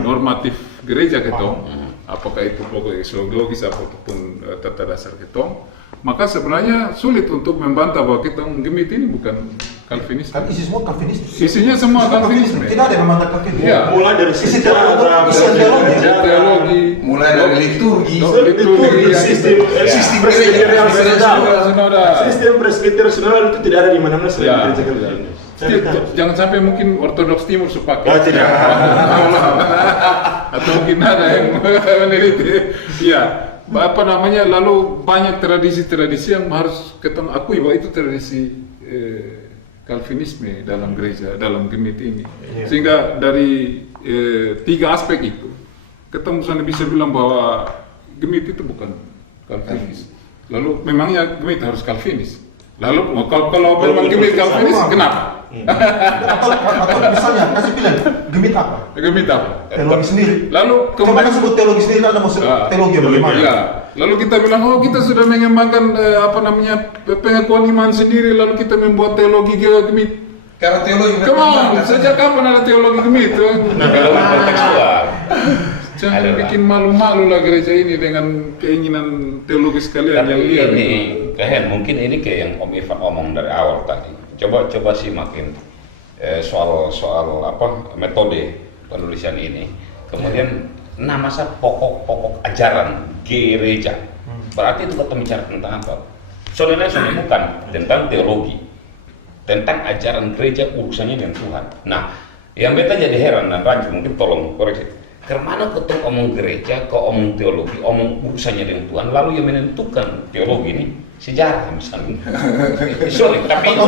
normatif gereja ketong, apakah itu pokok eksiologis apapun tata dasar ketong, maka sebenarnya sulit untuk membantah bahwa ketong Gemit ini bukan Calvinis. Kan isi semua Calvinis. Isinya semua Calvinisme. Tidak ada yang memandang Calvinis. Ya. Mulai dari Isi sejarah, Teologi, Mulai dari liturgi, sistem presbyterian sinodal. sistem presbyterian itu tidak ada di mana-mana selain Ya, gereja ya. Calvinis. Jangan sampai mungkin Ortodoks Timur sepakat. Oh, tidak. Atau mungkin ada yang meneliti. Ya, lalu banyak tradisi-tradisi yang harus kita akui bahwa itu tradisi Calvinisme dalam gereja, dalam Gemit ini. Sehingga dari 3 aspek itu, kita misalnya bisa bilang bahwa Gemit itu bukan Calvinis. Lalu memangnya Gemit harus Calvinis? Lalu kalau memang Gemit Calvinis, kenapa? Atau misalnya kasih pilihan, Gemit apa? Gemit apa? Teologi sendiri. Lalu Coba kan sebut teologi sendiri, ada maksud teologi yang bagaimana? Ya, lalu kita bilang, oh kita sudah mengembangkan pengakuan iman sendiri, lalu kita membuat teologi Gemit. karena teologi Come on, sejak kapan ada teologi Gemit? Kontekstual. Jangan bikin malu-malu lah gereja ini dengan keinginan teologis kalian yang Tapi liar. ini, Kehen, mungkin ini kayak yang Om Ivan omong dari awal tadi. Coba simakin soal metode penulisan ini. Kemudian masa pokok ajaran gereja. Berarti itu kita bicara tentang apa? Soalnya bukan tentang teologi, tentang ajaran gereja urusannya dengan Tuhan. Nah, yang beta jadi heran dan rancu, mungkin tolong koreksi. Kemana ketemu omong gereja, ke omong teologi, omong urusannya dengan Tuhan, lalu yang menentukan teologi ini sejarah misalnya. Sorry, tapi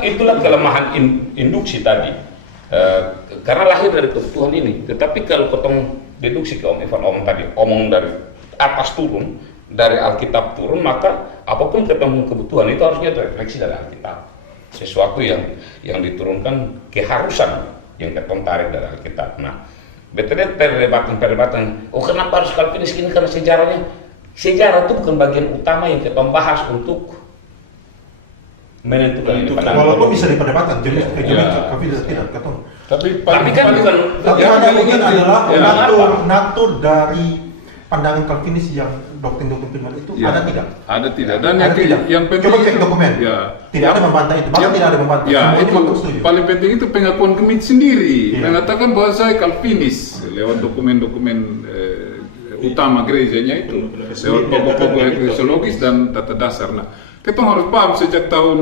itulah kelemahan induksi tadi. Karena lahir dari kebutuhan ini. Tetapi kalau ketemu deduksi ke Om Ivan omong tadi, omong dari atas turun, dari Alkitab turun, maka apapun ketemu kebutuhan itu harusnya refleksi dari Alkitab. Sesuatu yang diturunkan keharusan yang ketemu tarik dari Alkitab. Nah, betulnya perdebatan. Oh, kenapa harus Calvinis gini? Karena sejarah itu bukan bagian utama yang kita bahas untuk menentukan ini pandangan. Walaupun bisa diperdebatkan, jenis Calvinis tidak ketemu. Tapi kan bukan. Tapi yang hanya paling mungkin inti, adalah ya. natur dari pandangan Calvinis yang doktrin-doktrin firman itu Ya, ada tidak? Ada tidak. Dan Ada tidak? yang penting Coba cek dokumen. Ya. Tidak ada membantah itu. Malah tidak ada membantah. Ya, Semua itu patut setuju. paling penting itu pengakuan Gemit sendiri Iya. mengatakan bahwa saya Calvinis lewat dokumen-dokumen utama gerejanya itu lewat pokok-pokok eklesiologis dan tata dasar. Nah, kita harus paham sejak tahun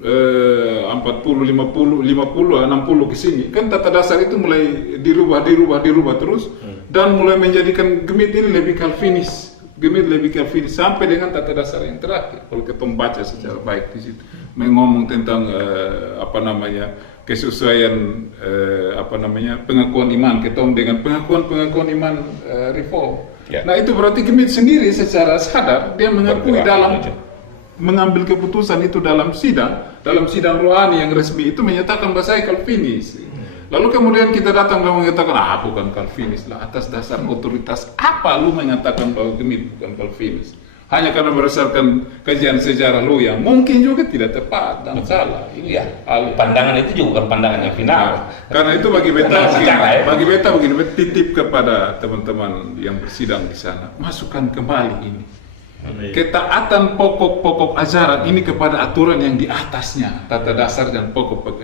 40, 50, 60 ke sini kan tata dasar itu mulai dirubah terus dan mulai menjadikan Gemit ini lebih Calvinis. Gemit lebih Calvinis sampai dengan tata dasar yang terakhir. Kalau kita membaca secara baik di situ, mengomong tentang kesesuaian pengakuan iman ketemu dengan pengakuan iman reform. Ya. Nah itu berarti Gemit sendiri secara sadar dia mengakui dalam mengambil keputusan itu dalam sidang rohani yang resmi itu menyatakan bahwa saya Calvinis. Lalu kemudian kita datang dan mengatakan bukan Calvinis lah, atas dasar otoritas apa lu mengatakan bahwa Gemit bukan Calvinis? Hanya karena berdasarkan kajian sejarah lu yang mungkin juga tidak tepat dan salah. Ini Ya, pandangan itu juga bukan pandangan yang final. Nah, karena itu bagi beta begini, beta titip kepada teman-teman yang bersidang di sana, masukkan kembali ini. Ketaatan pokok-pokok ajaran ini kepada aturan yang di atasnya, tata dasar dan pokok-pokok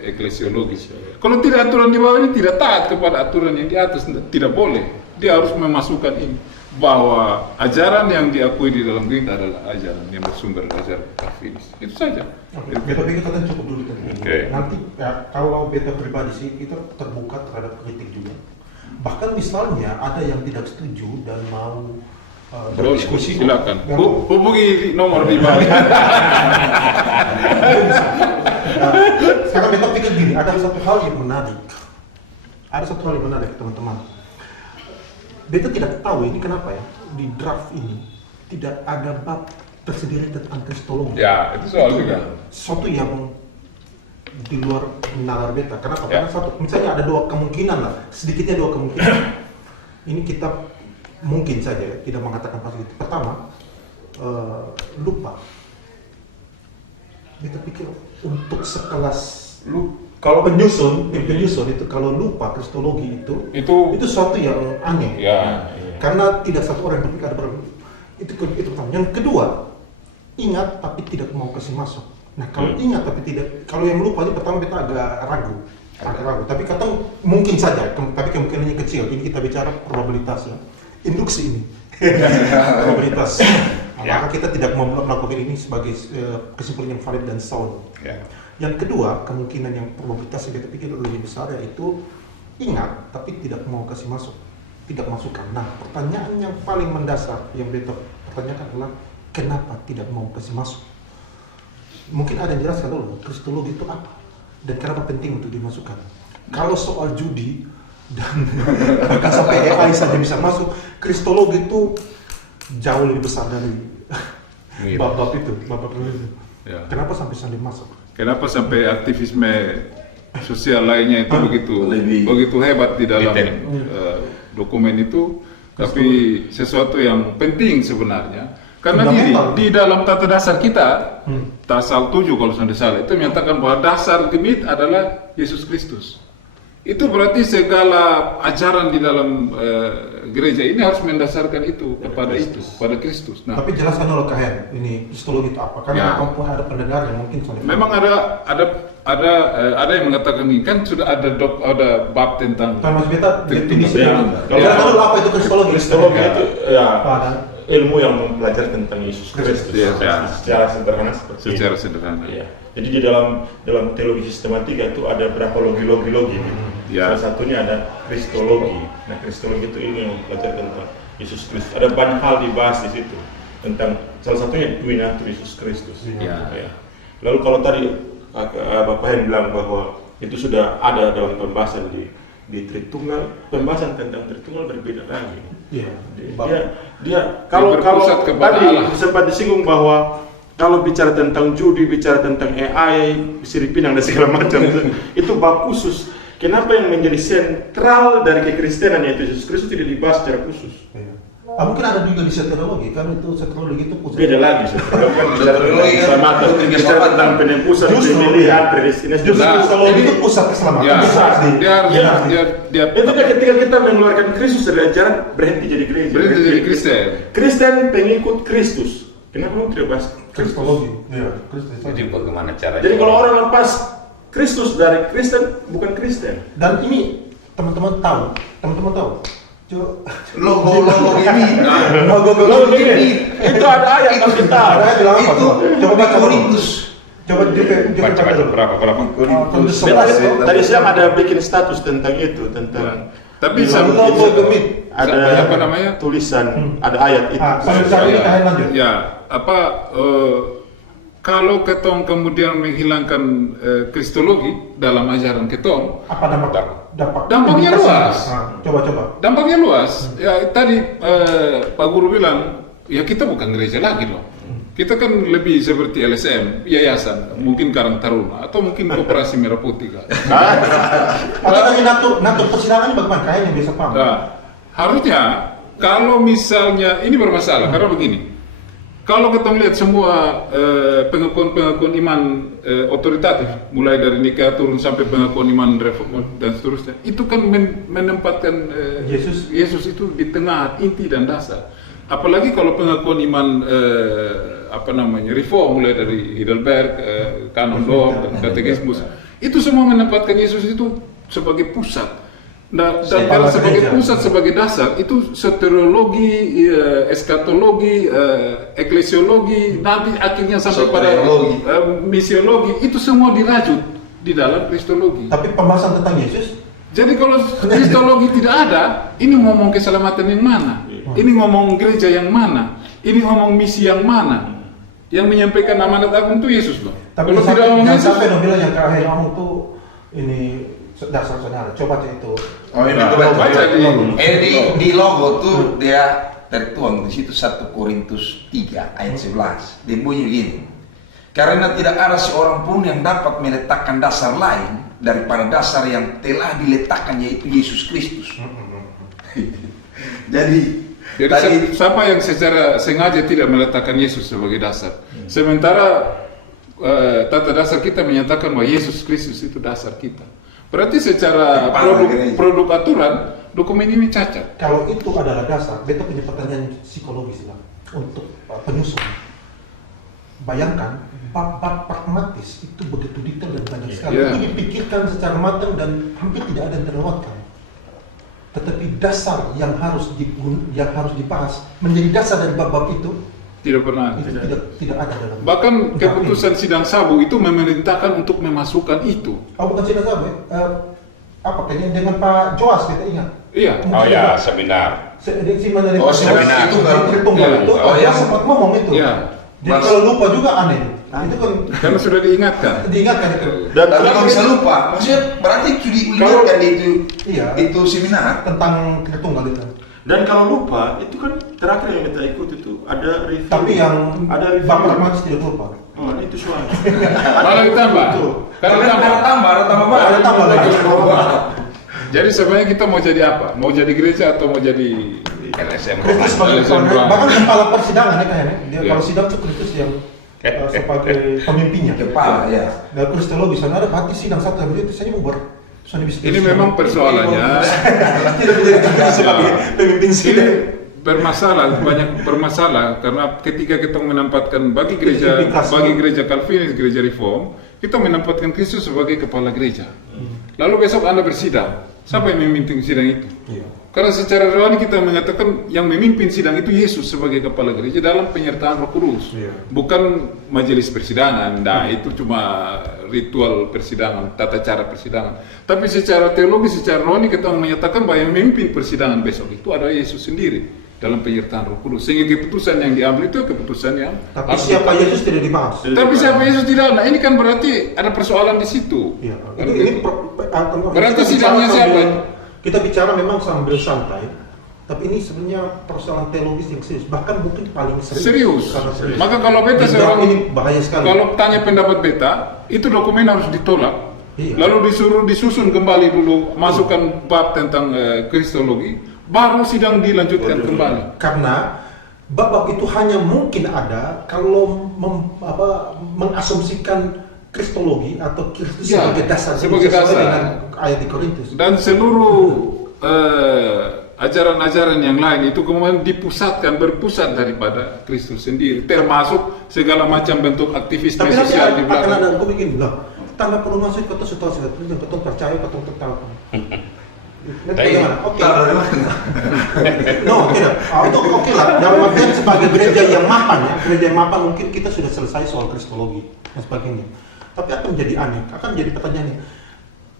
eklesiologis. Kalau tidak aturan di bawah ini tidak taat kepada aturan yang di atas, tidak boleh. Dia harus memasukkan ini bahwa ajaran yang diakui di dalam gereja adalah ajaran yang bersumber dari ajaran Calvinis. Itu saja. Beta pikir kita cukup dulu tadi. Oke. Nanti kalau beta pribadi sih kita terbuka terhadap kritik juga. Bahkan misalnya ada yang tidak setuju dan mau berdiskusi, silakan. Hubungi nomor di bawah. Sekarang beta pikir gini, ada satu hal yang menarik. Teman-teman. Beta tidak tahu ini kenapa ya, di draft ini tidak ada bab tersendiri tentang kristologi. Ya, itu soal juga. Suatu yang di luar nalar beta. Kenapa? Ya. Karena misalnya ada dua kemungkinan lah, sedikitnya dua kemungkinan. Ini kita mungkin saja ya, tidak mengatakan pasti. Pertama, lupa. Beta pikir untuk sekelas kalau penyusun itu kalau lupa kristologi itu suatu yang aneh. Ya. Karena tidak satu orang yang berpikir ada itu pertama. Yang kedua, ingat tapi tidak mau kasih masuk. Nah kalau ingat tapi tidak, kalau yang lupa ini pertama kita agak ragu. Tapi kata mungkin saja, tapi kemungkinannya kecil. Ini kita bicara probabilitas ya, induksi ini, probabilitas. Maka kita tidak mau melakukan ini sebagai kesimpulan yang valid dan sound. Ya. Yang kedua, kemungkinan yang probabilitas yang kita pikir lebih besar yaitu ingat tapi tidak mau kasih masuk, tidak masukkan. Nah, pertanyaan yang paling mendasar yang beta pertanyakan adalah kenapa tidak mau kasih masuk? Mungkin ada yang jelaskan dulu, kristologi itu apa dan kenapa penting untuk dimasukkan. Kalau soal judi dan bahkan sampai AI saja bisa masuk, kristologi itu jauh lebih besar dari bab-bab itu. Ya. Kenapa sampai masuk? Kenapa sampai aktivisme sosial lainnya itu begitu hebat di dalam dokumen itu, tapi sesuatu yang penting sebenarnya. Karena di dalam tata dasar kita, pasal 7 kalau saya tidak salah, itu menyatakan bahwa dasar Gemit adalah Yesus Kristus. Itu berarti segala ajaran di dalam gereja ini harus mendasarkan itu kepada Kristus. Nah, tapi jelaskan dulu Kak ini kristologi itu apa? Karena ada pendengar yang mungkin memang ada yang mengatakan ini kan sudah ada bab tentang. Mas Beta definisi Kalau dulu apa itu kristologi? Kristologi itu ilmu yang mempelajari tentang Yesus Kristus secara sederhana seperti Secara itu. sederhana. Ya. Jadi di dalam teologi sistematika itu ada berapa logi. Ya. Salah satunya ada kristologi. Nah, kristologi itu ilmu yang mempelajari tentang Yesus Kristus. Ada banyak hal dibahas di situ tentang salah satunya duinatur Yesus Kristus. Ya. Ya. Lalu kalau tadi Bapak yang bilang bahwa itu sudah ada dalam pembahasan di Tritunggal, pembahasan tentang Tritunggal berbeda lagi. Iya. Dia kalau berpusat kepada tadi Allah. sempat disinggung bahwa kalau bicara tentang judi, bicara tentang AI, siripinang dan segala macam itu bab khusus. Kenapa yang menjadi sentral dari kekristenan yaitu Yesus Kristus tidak dibahas secara khusus? Mungkin ada juga di soteriologi, kan itu soteriologi itu pusat. Beda lagi, kan bicara bicara tentang penembusan, pemilihan, predestinasi. Justru kristologi itu pusat keselamatan. Dia Itu kan ketika kita mengeluarkan Kristus dari ajaran berhenti jadi gereja. berarti jadi Kristen. Kristen pengikut Kristus. Kenapa kamu tidak bahas Kristologi. Iya, Kristus. Jadi bagaimana caranya? Jadi kalau orang lepas Kristus dari Kristen bukan Kristen. Dan ini teman-teman tahu, Logo ini. Logo ini. Itu ada ayat kita. Ada bilang apa? Itu Coba baca Korintus. Coba Baca berapa? Korintus Tadi siang ada bikin status tentang itu, tentang Tapi di sama- logo itu gemit. ada apa namanya? tulisan, ada ayat itu. Sambil cari kita lanjut. Ya, kalau ketong kemudian menghilangkan kristologi dalam ajaran ketong, Apa dampak? Dampaknya implikasi? luas. Coba. dampaknya luas. Ya tadi Pak Guru bilang, ya kita bukan gereja lagi loh. Kita kan lebih seperti LSM, yayasan, mungkin Karang Taruna, atau mungkin Koperasi Merah Putih kan. Atau lagi natur persidangannya bagaimana? Kayaknya bisa paham. Nah, harusnya kalau misalnya ini bermasalah karena begini. Kalau kita melihat semua pengakuan iman otoritatif, mulai dari nikah turun sampai pengakuan iman reform dan seterusnya, itu kan menempatkan Yesus itu di tengah inti dan dasar. Apalagi kalau pengakuan iman reform, mulai dari Heidelberg, Kanon Dom, dan Katekismus, itu semua menempatkan Yesus itu sebagai pusat. Nah, dan kalau sebagai pusat, sebagai dasar, itu soteriologi, eskatologi, eklesiologi, nanti akhirnya sampai pada misiologi, itu semua dirajut di dalam kristologi. Tapi pembahasan tentang Yesus, Jadi kalau kristologi tidak ada, ini ngomong keselamatan yang mana? Ini ngomong gereja yang mana? Ini ngomong misi yang mana? Yang menyampaikan amanat agung itu Yesus loh. tapi Kalau tidak ngomong jangan Yesus, sampai dong bilang yang terakhir kamu tuh ini dasar saudara. Coba cek itu. Oh ini Nah, coba baca di logo tuh dia tertuang di situ 1 Korintus 3 ayat 11. Dia bunyi gini. Karena tidak ada seorang pun yang dapat meletakkan dasar lain daripada dasar yang telah diletakkan, yaitu Yesus Kristus. Jadi siapa yang secara sengaja tidak meletakkan Yesus sebagai dasar? Sementara tata dasar kita menyatakan bahwa Yesus Kristus itu dasar kita. Berarti secara produk aturan, dokumen ini cacat. Kalau itu adalah dasar, beta punya pertanyaan psikologis lah untuk penyusun. Bayangkan bab-bab pragmatis itu begitu detail dan banyak sekali. Yeah. Itu dipikirkan secara matang dan hampir tidak ada yang terlewatkan. Tetapi dasar yang harus dibahas menjadi dasar dari bab-bab itu Tidak pernah. tidak ada dalam. Bahkan keputusan sidang sabu itu memerintahkan untuk memasukkan itu. Oh bukan tidak sabar. Apa kayaknya dengan Pak Joas kita ingat. Iya. Oh ya, seminar. Seminar dari Oh, Pak Joas seminar. itu Tritunggal Iya. itu. Oh, Pak iya. Joas sempat ngomong itu. Iya. Jadi kalau lupa juga aneh. Itu kan Karena sudah diingatkan. diingatkan itu. Dan tapi kalau bisa lupa, maksudnya berarti itu diingatkan itu Iya. itu seminar. Tentang Tritunggal itu. Dan kalau lupa, itu kan terakhir yang kita ikut itu ada review. Tapi yang ada review. Bab pragmatis tidak lupa. Oh, itu soal. Malah ditambah. Itu. Karena ditambah. ada tambah Ada tambah lagi. Jadi sebenarnya kita mau jadi apa? Mau jadi gereja atau mau jadi LSM Kristus sebagai LSM Roman. bahkan kepala persidangan ya kayaknya. Dia Iya. kalau sidang itu Kristus yang sebagai pemimpinnya. Kepala ya. Dan kristologi sana ada berarti sidang satu yang itu saja bubar. Soalnya bisa Ini memang persoalannya. tidak menjadi Kristus sebagai pemimpin Ini sidang. banyak bermasalah karena ketika kita menempatkan bagi gereja Calvinis, gereja Reform, kita menempatkan Kristus sebagai kepala gereja. Lalu besok Anda bersidang, siapa yang memimpin sidang itu? Karena secara rohani kita mengatakan yang memimpin sidang itu Yesus sebagai kepala gereja dalam penyertaan Roh Kudus, bukan majelis persidangan. Nah, itu cuma ritual persidangan, tata cara persidangan. Tapi secara teologi, secara rohani kita menyatakan bahwa yang memimpin persidangan besok itu adalah Yesus sendiri dalam penyertaan Roh Kudus. Sehingga keputusan yang diambil itu keputusan yang Tapi siapa Yesus tidak dibahas. Tapi siapa Yesus tidak? Nah, ini kan berarti ada persoalan di situ. Iya. Kan Ini gitu. kita Berarti bicara sidangnya siapa? sambil- Kita bicara memang sambil santai, tapi ini sebenarnya persoalan teologis yang serius, bahkan mungkin paling serius. Serius. Karena serius. Maka kalau beta Dan seorang ini bahaya sekali. kalau tanya pendapat beta, itu dokumen harus ditolak. Iya. Lalu disuruh disusun kembali dulu, masukkan bab tentang kristologi, baru sidang dilanjutkan kembali. Karena bab-bab itu hanya mungkin ada kalau mengasumsikan kristologi atau Kristus Ya, sebagai dasar, sebagai sesuai dasar. dengan ayat di Korintus. Dan seluruh ajaran-ajaran yang lain itu kemudian berpusat daripada Kristus sendiri, termasuk segala macam bentuk aktivisme Tapi nanti sosial di akan belakang. ada gue bikin lah. Tanda perlu masuk kata situasi itu yang ketong percaya ketong tertawa. Bagaimana? Oke. Kalau dari mana? No, tidak. Itu oke lah. Dalam artian sebagai gereja yang mapan ya, gereja yang mapan mungkin kita sudah selesai soal kristologi dan sebagainya. Tapi akan menjadi aneh, akan menjadi pertanyaannya.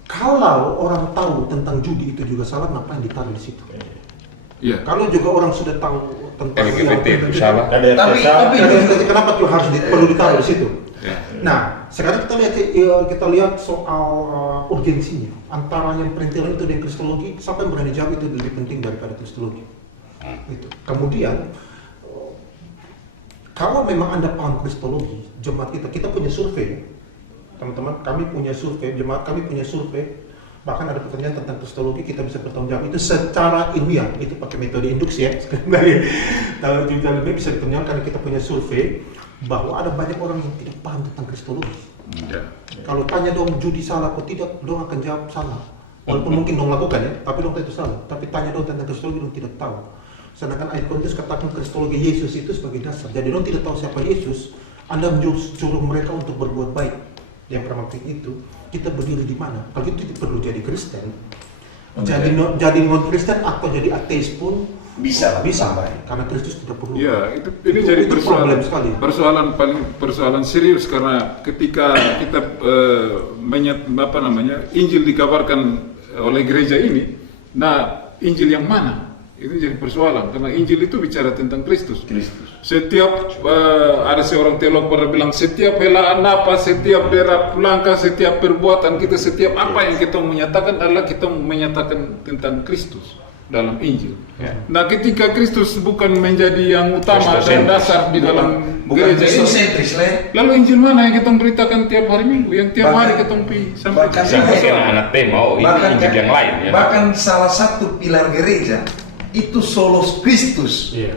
Kalau orang tahu tentang judi itu juga salah, ngapain ditaruh di situ? Iya. Kalau juga orang sudah tahu tentang LGBT itu salah. Tapi kenapa itu harus perlu ditaruh di situ? Ya. Nah, sekarang kita lihat soal urgensinya antara yang perintilan itu dan kristologi. Siapa yang berani jawab itu lebih penting daripada kristologi? Itu. Kemudian, kalau memang Anda paham kristologi, jemaat kita punya survei, teman-teman. Kami punya survei, jemaat kami punya survei. Bahkan ada pertanyaan tentang kristologi, kita bisa bertanggung jawab itu secara ilmiah, itu pakai metode induksi ya. Kalau kita lebih bisa bertanggung jawab karena kita punya survei bahwa ada banyak orang yang tidak paham tentang kristologi. Ya. Kalau tanya dong judi salah atau tidak, dong akan jawab salah. Walaupun mungkin dong lakukan ya, tapi dong itu salah. Tapi tanya dong tentang kristologi, dong tidak tahu. Sedangkan ayat Korintus katakan kristologi Yesus itu sebagai dasar. Jadi dong tidak tahu siapa Yesus. Anda menyuruh mereka untuk berbuat baik. Yang pragmatik itu, kita berdiri di mana? Kalau itu perlu jadi Kristen, jadi non Kristen atau jadi ateis pun bisa karena Kristus tidak perlu. Ya, ini jadi itu problem sekali. persoalan serius karena ketika kita Injil dikabarkan oleh gereja ini, nah Injil yang mana? Itu jadi persoalan karena Injil itu bicara tentang Kristus. Setiap ada seorang teolog pernah bilang setiap helaan napas, setiap derap langkah, setiap perbuatan kita, setiap apa yang kita menyatakan adalah kita menyatakan tentang Kristus dalam Injil. Ya. Nah, ketika Kristus bukan menjadi yang utama dan dasar di dalam gereja ini, lalu Injil mana yang kita beritakan tiap hari Minggu, yang tiap hari kita sampai Anak mau ini Injil yang lain ya. Bahkan salah satu pilar gereja itu solos Kristus. Iya.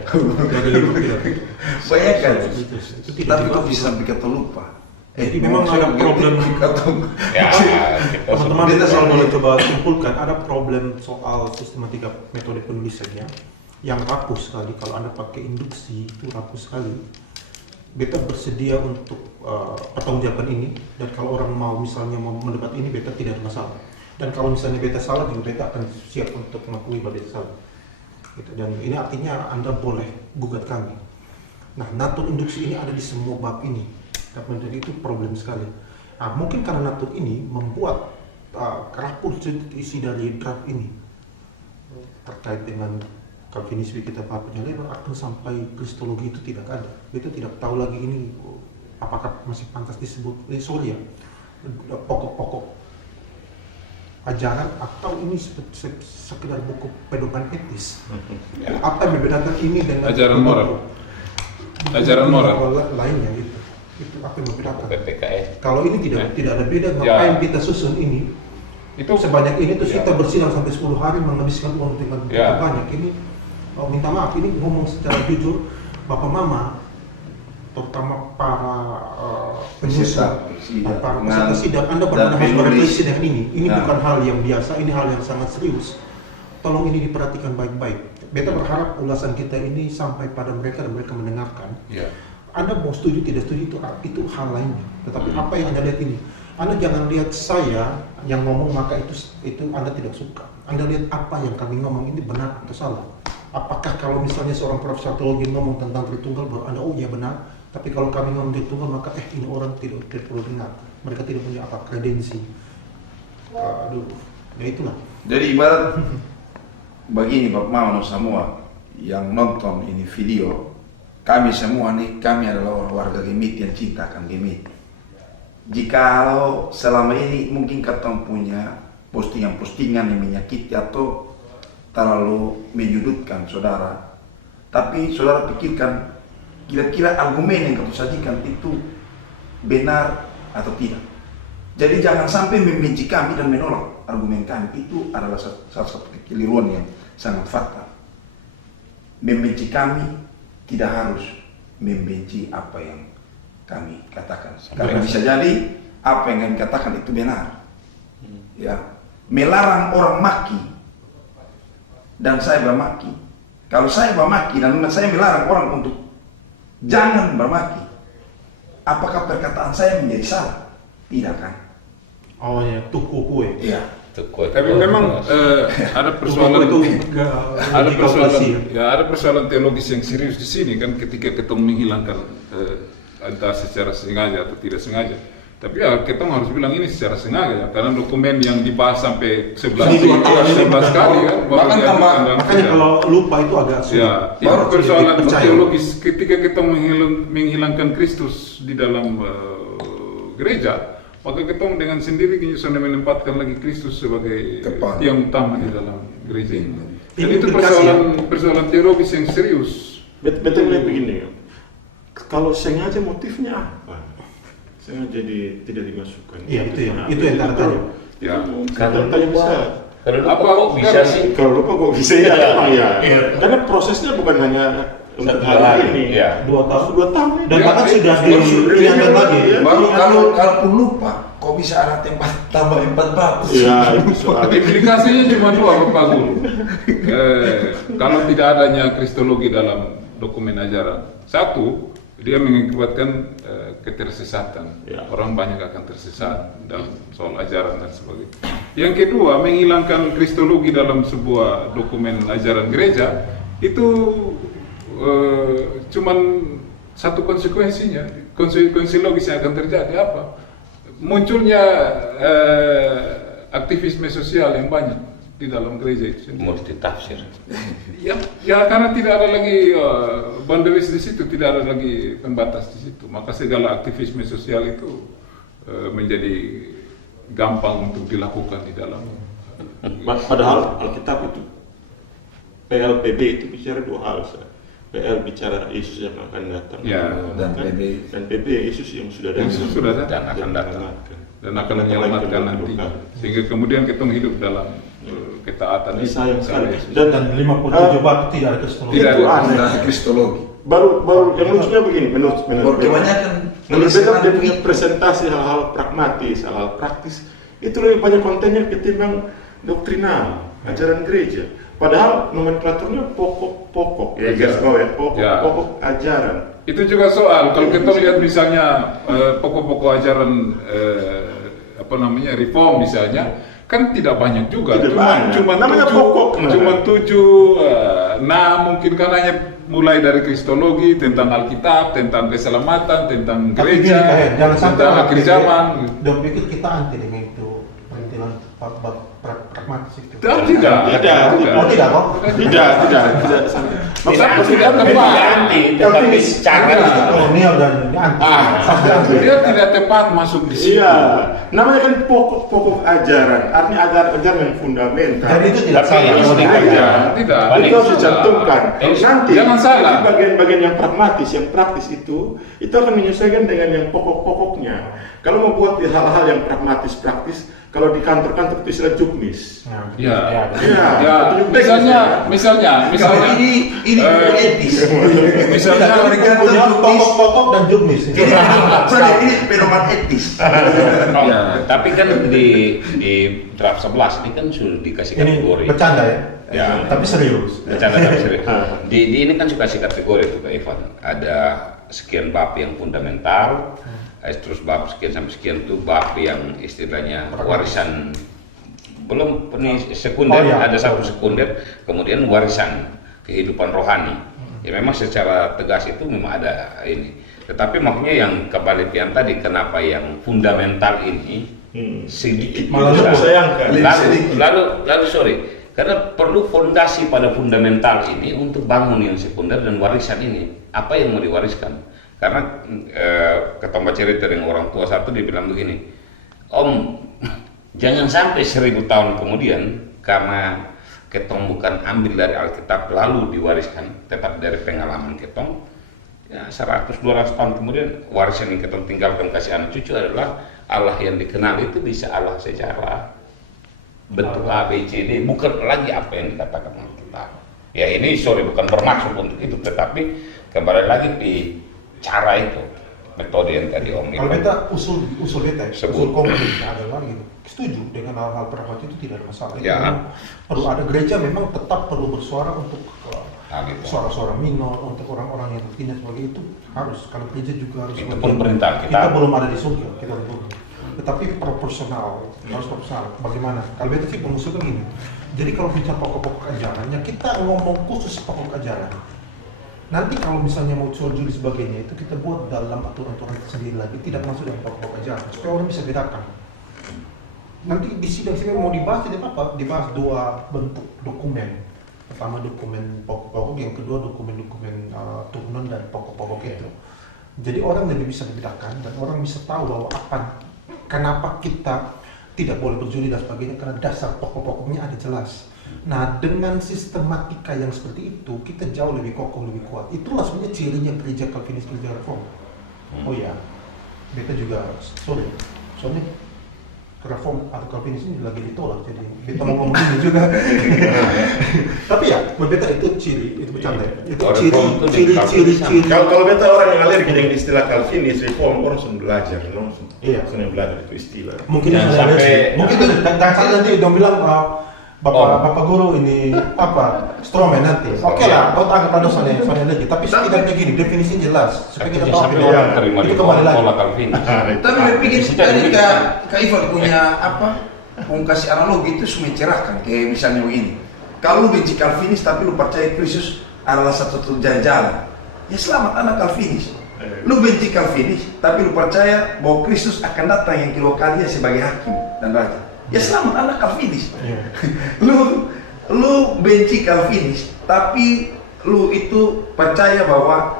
Bayangkan. Itu tidak Tapi kok dibahas. bisa sampai kita lupa? Jadi memang ada problem. Ya, Teman-teman Kita kalau selalu- boleh coba simpulkan, ada problem soal sistematika metode penulisannya yang rapuh sekali. Kalau Anda pakai induksi itu rapuh sekali. Beta bersedia untuk pertanggungjawaban ini, dan kalau orang mau misalnya mau mendebat ini, beta tidak ada masalah. Dan kalau misalnya beta salah, juga beta akan siap untuk mengakui bahwa beta salah. Gitu. Dan ini artinya Anda boleh gugat kami. Nah, natur induksi ini ada di semua bab ini. Dan itu problem sekali. Nah, mungkin karena natur ini membuat rapuh isi dari draft ini terkait dengan Calvinisme kita papanya lebar akan sampai kristologi itu tidak ada. Kita tidak tahu lagi ini apakah masih pantas disebut pokok-pokok ajaran atau ini sekedar buku pedoman etis. Apa yang membedakan ini dengan Ajaran moral. Ajaran moral lainnya itu apa yang membedakan? PPKS. Kalau ini tidak ada beda, ngapain kita susun ini? itu Sebanyak ini terus Ya. kita bersidang sampai 10 hari menghabiskan uang dengan Ya. banyak. Ini minta maaf, ini ngomong secara jujur, Bapak Mama, terutama para penyusun, para peserta sidang, Anda benar-benar harus berefleksi dengan ini. Ini bukan hal yang biasa, ini hal yang sangat serius. Tolong ini diperhatikan baik-baik. Beta berharap ulasan kita ini sampai pada mereka dan mereka mendengarkan. ya. Anda mau setuju tidak setuju itu hal lainnya. Tetapi apa yang Anda lihat ini, Anda jangan lihat saya yang ngomong maka itu Anda tidak suka. Anda lihat apa yang kami ngomong ini benar atau salah. Apakah kalau misalnya seorang profesor teologi ngomong tentang Tritunggal baru Anda oh iya benar. Tapi kalau kami ngomong Tritunggal maka ini orang tidak perlu dengar. Mereka tidak punya apa kredensi. Ya itulah. Jadi ibarat begini Bapak Mama semua yang nonton ini video, kami semua nih, kami adalah warga Gemit yang cinta akan Gemit. Jikalau selama ini mungkin ketemu punya postingan-postingan yang menyakiti atau terlalu menyudutkan saudara, tapi saudara pikirkan kira-kira argumen yang kau sajikan itu benar atau tidak. Jadi jangan sampai membenci kami dan menolak argumen kami, itu adalah salah satu kekeliruan yang sangat fatal. Membenci kami tidak harus membenci apa yang kami katakan. Karena bisa jadi apa yang kami katakan itu benar. Ya, melarang orang maki dan saya bermaki. Kalau saya bermaki dan saya melarang orang untuk jangan bermaki, apakah perkataan saya menjadi salah? Tidak kan? Oh ya, tuku kue. Iya. Tapi memang ada persoalan ada persoalan teologis yang serius di sini kan, ketika kita menghilangkan entah secara sengaja atau tidak sengaja. Tapi ya kita harus bilang ini secara sengaja, karena dokumen yang dibahas sampai 11 kali kan, baru diajukan dalam makanya sidang. kalau lupa itu agak sulit. Ya, itu persoalan teologis ketika kita menghilangkan Kristus di dalam gereja, maka kita dengan sendiri sudah menempatkan lagi Kristus sebagai yang utama di dalam gereja ini. Dan itu persoalan teologis yang serius. Betul begini, kalau sengaja motifnya apa? Sengaja tidak dimasukkan. Iya, itu yang tanda tanya. Ya, Tanya bisa. Kalau Apa kok bisa kan- sih? Kalau lupa kok bisa ya, memang ya. Karena prosesnya bukan hanya untuk hari ini. Ya. 2 tahun. 2 tahun. Dan Ya, bahkan sudah Iya, diingatkan lagi. Baru kalaupun lupa, kok bisa ada tempat tambah 4 bab? Ya, itu soal. implikasinya cuma 2 Bapak Guru. Kalau tidak adanya kristologi dalam dokumen ajaran, 1, dia mengakibatkan ketersesatan. Ya. Orang banyak akan tersesat dalam soal ajaran dan sebagainya. Yang kedua, menghilangkan kristologi dalam sebuah dokumen ajaran gereja itu cuman satu konsekuensinya, konsekuensi logis yang akan terjadi apa? Munculnya aktivisme sosial yang banyak di dalam gereja itu sendiri. Multitafsir. Ya karena tidak ada lagi boundaries di situ, tidak ada lagi pembatas di situ. Maka segala aktivisme sosial itu menjadi gampang untuk dilakukan di dalam. Padahal Alkitab itu PLPB itu bicara 2 hal. PL bicara Yesus yang akan datang. Ya. Dan PB Yesus yang sudah datang. Yesus sudah datang Dan akan datang. dan akan menyelamatkan nantinya. Sehingga kemudian kita hidup dalam ketaatan itu. Sayang sekali. Dan 57 bab tidak ada kristologi. Tidak Itu ada. aneh. Nah, kristologi. Baru yang lucunya begini, menurut Kebanyakan menurut tulisan dia punya presentasi hal-hal pragmatis, hal-hal praktis itu lebih banyak kontennya ketimbang doktrinal ajaran gereja. Padahal nomenklaturnya pokok-pokok, Iya. garis bawah ya, Ya. pokok ajaran. Itu juga soal kalau kita lihat misalnya pokok-pokok ajaran reform misalnya, kan tidak banyak juga. Tidak banyak. Cuma Namanya pokok. Cuma 7, 6 mungkin kan hanya mulai dari kristologi, tentang Alkitab, tentang keselamatan, tentang Tapi gini, gereja, Kahen, jangan sampai tentang akhir zaman. Udah pikir kita anti dengan itu perintilan bab pragmatis itu. Tidak. Oh tidak kok. Tidak. Tidak tidak tepat. tepat. Anti, tetapi cara Kolonial dan anti. Dia tidak tepat masuk di situ. Iya, namanya kan pokok ajaran, artinya ajaran yang fundamental. Jadi itu tidak Tapi salah. yang kalau istimewa. diajar. Tidak. Itu harus dicantumkan. Nanti Jangan salah. bagian-bagian yang pragmatis, yang praktis itu akan menyesuaikan dengan yang pokok-pokoknya. Kalau mau buat hal-hal yang pragmatis praktis, kalau di kantor-kantor itu istilah juknis. Ya. Ya, Misalnya Kalau ini etis. misalnya Kalau di kantor Punya juknis, pokok-pokok dan juknis. ini pedoman etis. Ya, tapi kan di draft 11 ini kan sudah dikasih Ini kategori. bercanda ya. Ya. Tapi serius. Bercanda tapi serius. Di ini kan sudah kasih kategori tuh Kak Ivan. Ada sekian bab yang fundamental, terus bab sekian sampai sekian tuh bab yang istilahnya warisan belum ini sekunder, Oh, iya. ada satu sekunder, kemudian warisan kehidupan rohani. Ya memang secara tegas itu memang ada ini. Tetapi makanya yang kebalik yang tadi, kenapa yang fundamental ini sedikit Malah bisa. disayangkan. Lalu sorry, karena perlu fondasi pada fundamental ini untuk bangun yang sekunder dan warisan ini. Apa yang mau diwariskan? Karena ketomba cerita dengan orang tua satu dia bilang begini, Om, jangan sampai 1000 tahun kemudian karena ketong bukan ambil dari Alkitab lalu diwariskan, tetapi dari pengalaman ketong, ya 100-200 tahun kemudian warisan yang ketong tinggalkan kasih anak cucu adalah Allah yang dikenal itu bisa Allah secara bentuk A, B, C, D, bukan lagi apa yang dikatakan Alkitab. Ya ini sorry bukan bermaksud untuk itu, tetapi kembali lagi di cara itu, metode yang tadi Om Kalau Ivan kita usul kita, Sebut. usul konkret adalah gitu. Setuju dengan hal-hal pragmatis itu tidak ada masalah. Ya. Memang perlu ada gereja memang tetap perlu bersuara untuk gitu. suara-suara minor, untuk orang-orang yang tertindas sebagai itu harus. Kalau gereja juga harus. Itu bagian. pun perintah kita. Kita belum ada di surga, kita belum. tetapi proporsional, harus proporsional. Bagaimana? Kalau beta sih mengusulkan gini. Jadi kalau bicara pokok-pokok ajarannya, kita ngomong khusus pokok ajaran. Nanti kalau misalnya mau jual juli sebagainya itu kita buat dalam aturan-aturan sendiri lagi, tidak masuk dalam pokok ajaran supaya orang bisa bedakan. Nanti di sidang sini mau dibahas tidak apa? Dibahas dua bentuk dokumen. Pertama dokumen pokok-pokok, yang kedua dokumen-dokumen turunan dan pokok-pokok itu. Jadi orang lebih bisa membedakan dan orang bisa tahu bahwa kenapa kita tidak boleh berjudi dan sebagainya, karena dasar pokok-pokoknya ada jelas. Nah, dengan sistematika yang seperti itu, kita jauh lebih kokoh, lebih kuat. Itulah sebenarnya cirinya gereja Calvinis, gereja Reform. Oh ya, beta juga soalnya Reform atau Calvinis ini lagi ditolak, jadi beta mau ngomong ini juga. Tapi ya, menurut beta itu ciri, itu bercanda. Itu ciri. Kalau beta orang yang alergi dengan istilah Calvinis, Reform, orang sudah belajar, sudah belajar itu istilah. Mungkin Jangan sampai- mungkin itu nanti dong bilang Bapak guru ini apa Stroman nanti. Oke lah, kau anggap ada soalnya lagi. Tapi setidaknya gini, definisinya jelas. Supaya kita tahu Sampai orang terima itu kembali lagi. pola Calvinis. Tapi saya pikir tadi Kak Ivan punya apa? Mau kasih analogi itu semua cerahkan. Kayak misalnya begini. Kalau lu benci Calvinis tapi lu percaya Kristus adalah satu jalan, ya selamat anak Calvinis. Lu benci Calvinis tapi lu percaya bahwa Kristus akan datang yang kedua kalinya sebagai hakim dan raja. Ya selamat anak Calvinis. Lu benci Calvinis tapi lu itu percaya bahwa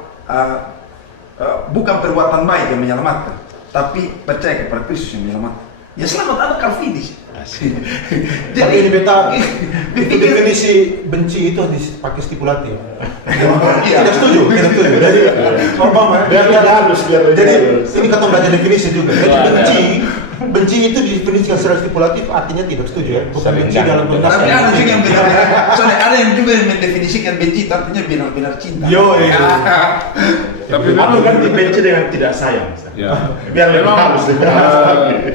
bukan perbuatan baik yang menyelamatkan, tapi percaya kepada Kristus yang menyelamatkan. Ya selamat anak Calvinis. Jadi ini beta itu definisi benci itu dipakai stipulatif. Tidak setuju. Jadi biar halus. Jadi ini kata belajar definisi juga. Jadi benci itu didefinisikan secara stipulatif, artinya tidak setuju ya. Bukan benci dalam bentuk. Tapi ada juga yang benar-benar, soalnya ada yang juga yang mendefinisikan benci artinya benar-benar cinta. Tapi Atau memang kan dibenci dengan tidak sayang. ya. Biar lebih Memang, halus.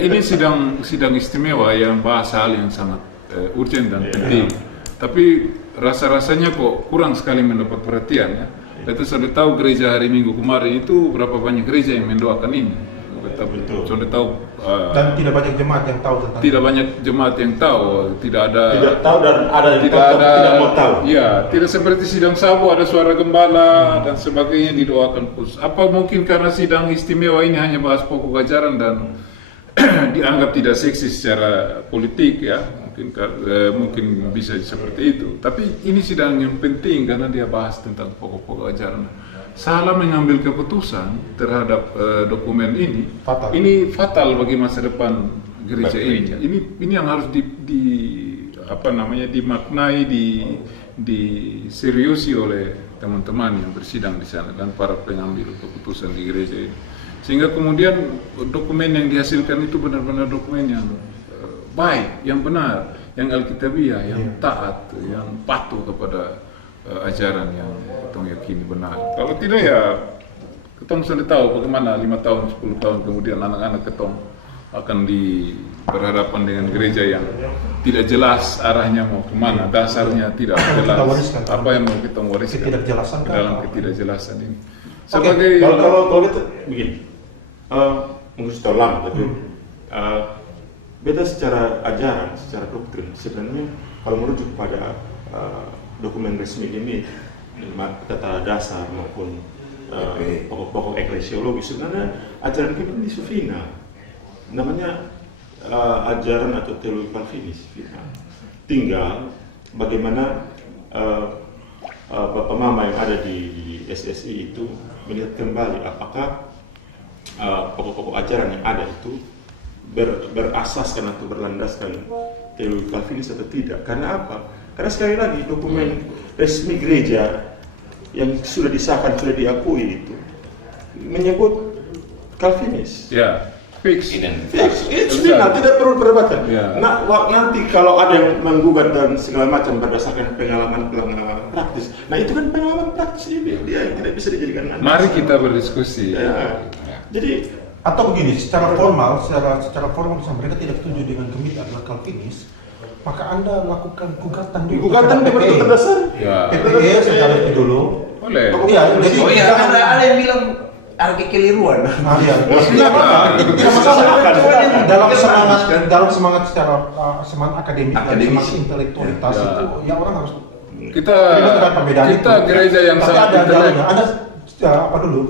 ini sidang istimewa yang bahas hal yang sangat urgent dan penting. Tapi rasa-rasanya kok kurang sekali mendapat perhatian ya. Itu sudah tahu gereja hari Minggu kemarin itu berapa banyak gereja yang mendoakan ini. Betul. Sudah tahu Dan tidak banyak jemaat yang tahu tentang tidak banyak jemaat yang tahu, tidak ada Tidak tahu dan ada yang tidak mau tahu. Ya, tidak seperti sidang sabu ada suara gembala dan sebagainya didoakan khusus. Apa mungkin karena sidang istimewa ini hanya bahas pokok ajaran dan dianggap tidak seksi secara politik ya, mungkin bisa seperti itu. Tapi ini sidang yang penting karena dia bahas tentang pokok-pokok ajaran. Salah mengambil keputusan terhadap dokumen ini, Fatal. ini fatal bagi masa depan gereja ini. Ini yang harus dimaknai, diseriusi oleh teman-teman yang bersidang di sana dan para pengambil keputusan di gereja ini. Sehingga kemudian dokumen yang dihasilkan itu benar-benar dokumen yang baik, yang benar, yang alkitabiah, yang taat, yang patuh kepada ajaran yang kita yakini benar. Kalau tidak ya kita sudah tahu bagaimana 5 tahun, 10 tahun kemudian anak-anak kita akan berhadapan dengan gereja yang tidak jelas arahnya mau kemana, dasarnya tidak jelas. Apa yang mau kita wariskan ketidakjelasan ke dalam ketidakjelasan ini. Sebagai Kalau kita begini, mungkin sudah lama tapi beda secara ajaran, secara doktrin. Sebenarnya kalau merujuk pada dokumen resmi ini, data dasar maupun pokok-pokok eklesiologi, sebenarnya ajaran kita di Sufina namanya ajaran atau teologi Calvinis. Tinggal bagaimana Bapak Mama yang ada di SSI itu melihat kembali apakah pokok-pokok ajaran yang ada itu berasaskan atau berlandaskan teologi Calvinis atau tidak. Karena apa? Karena sekali lagi dokumen resmi gereja yang sudah disahkan, sudah diakui itu menyebut Calvinis. ya fix. It's final, tidak perlu perdebatan. Ya. Nah, nanti kalau ada yang menggugat dan segala macam berdasarkan pengalaman praktis, nah itu kan pengalaman praktis dia yang tidak bisa dijadikan. Mari kita berdiskusi. Ya. Jadi atau begini, secara formal mereka tidak setuju dengan Gemit adalah Calvinis, maka Anda lakukan gugatan dulu. gugatan PPE. berdasar. Ya. PPE secara itu dulu. Boleh. Iya, jadi Ada yang bilang ada kekeliruan. Nah, iya. Tidak masalah. Dalam semangat secara semangat akademik dan Akademis. semangat intelektualitas Ya. itu, ya orang harus Kita terima perbedaan kita itu. gereja yang Tapi sangat ada intelek. jalannya. Anda apa dulu?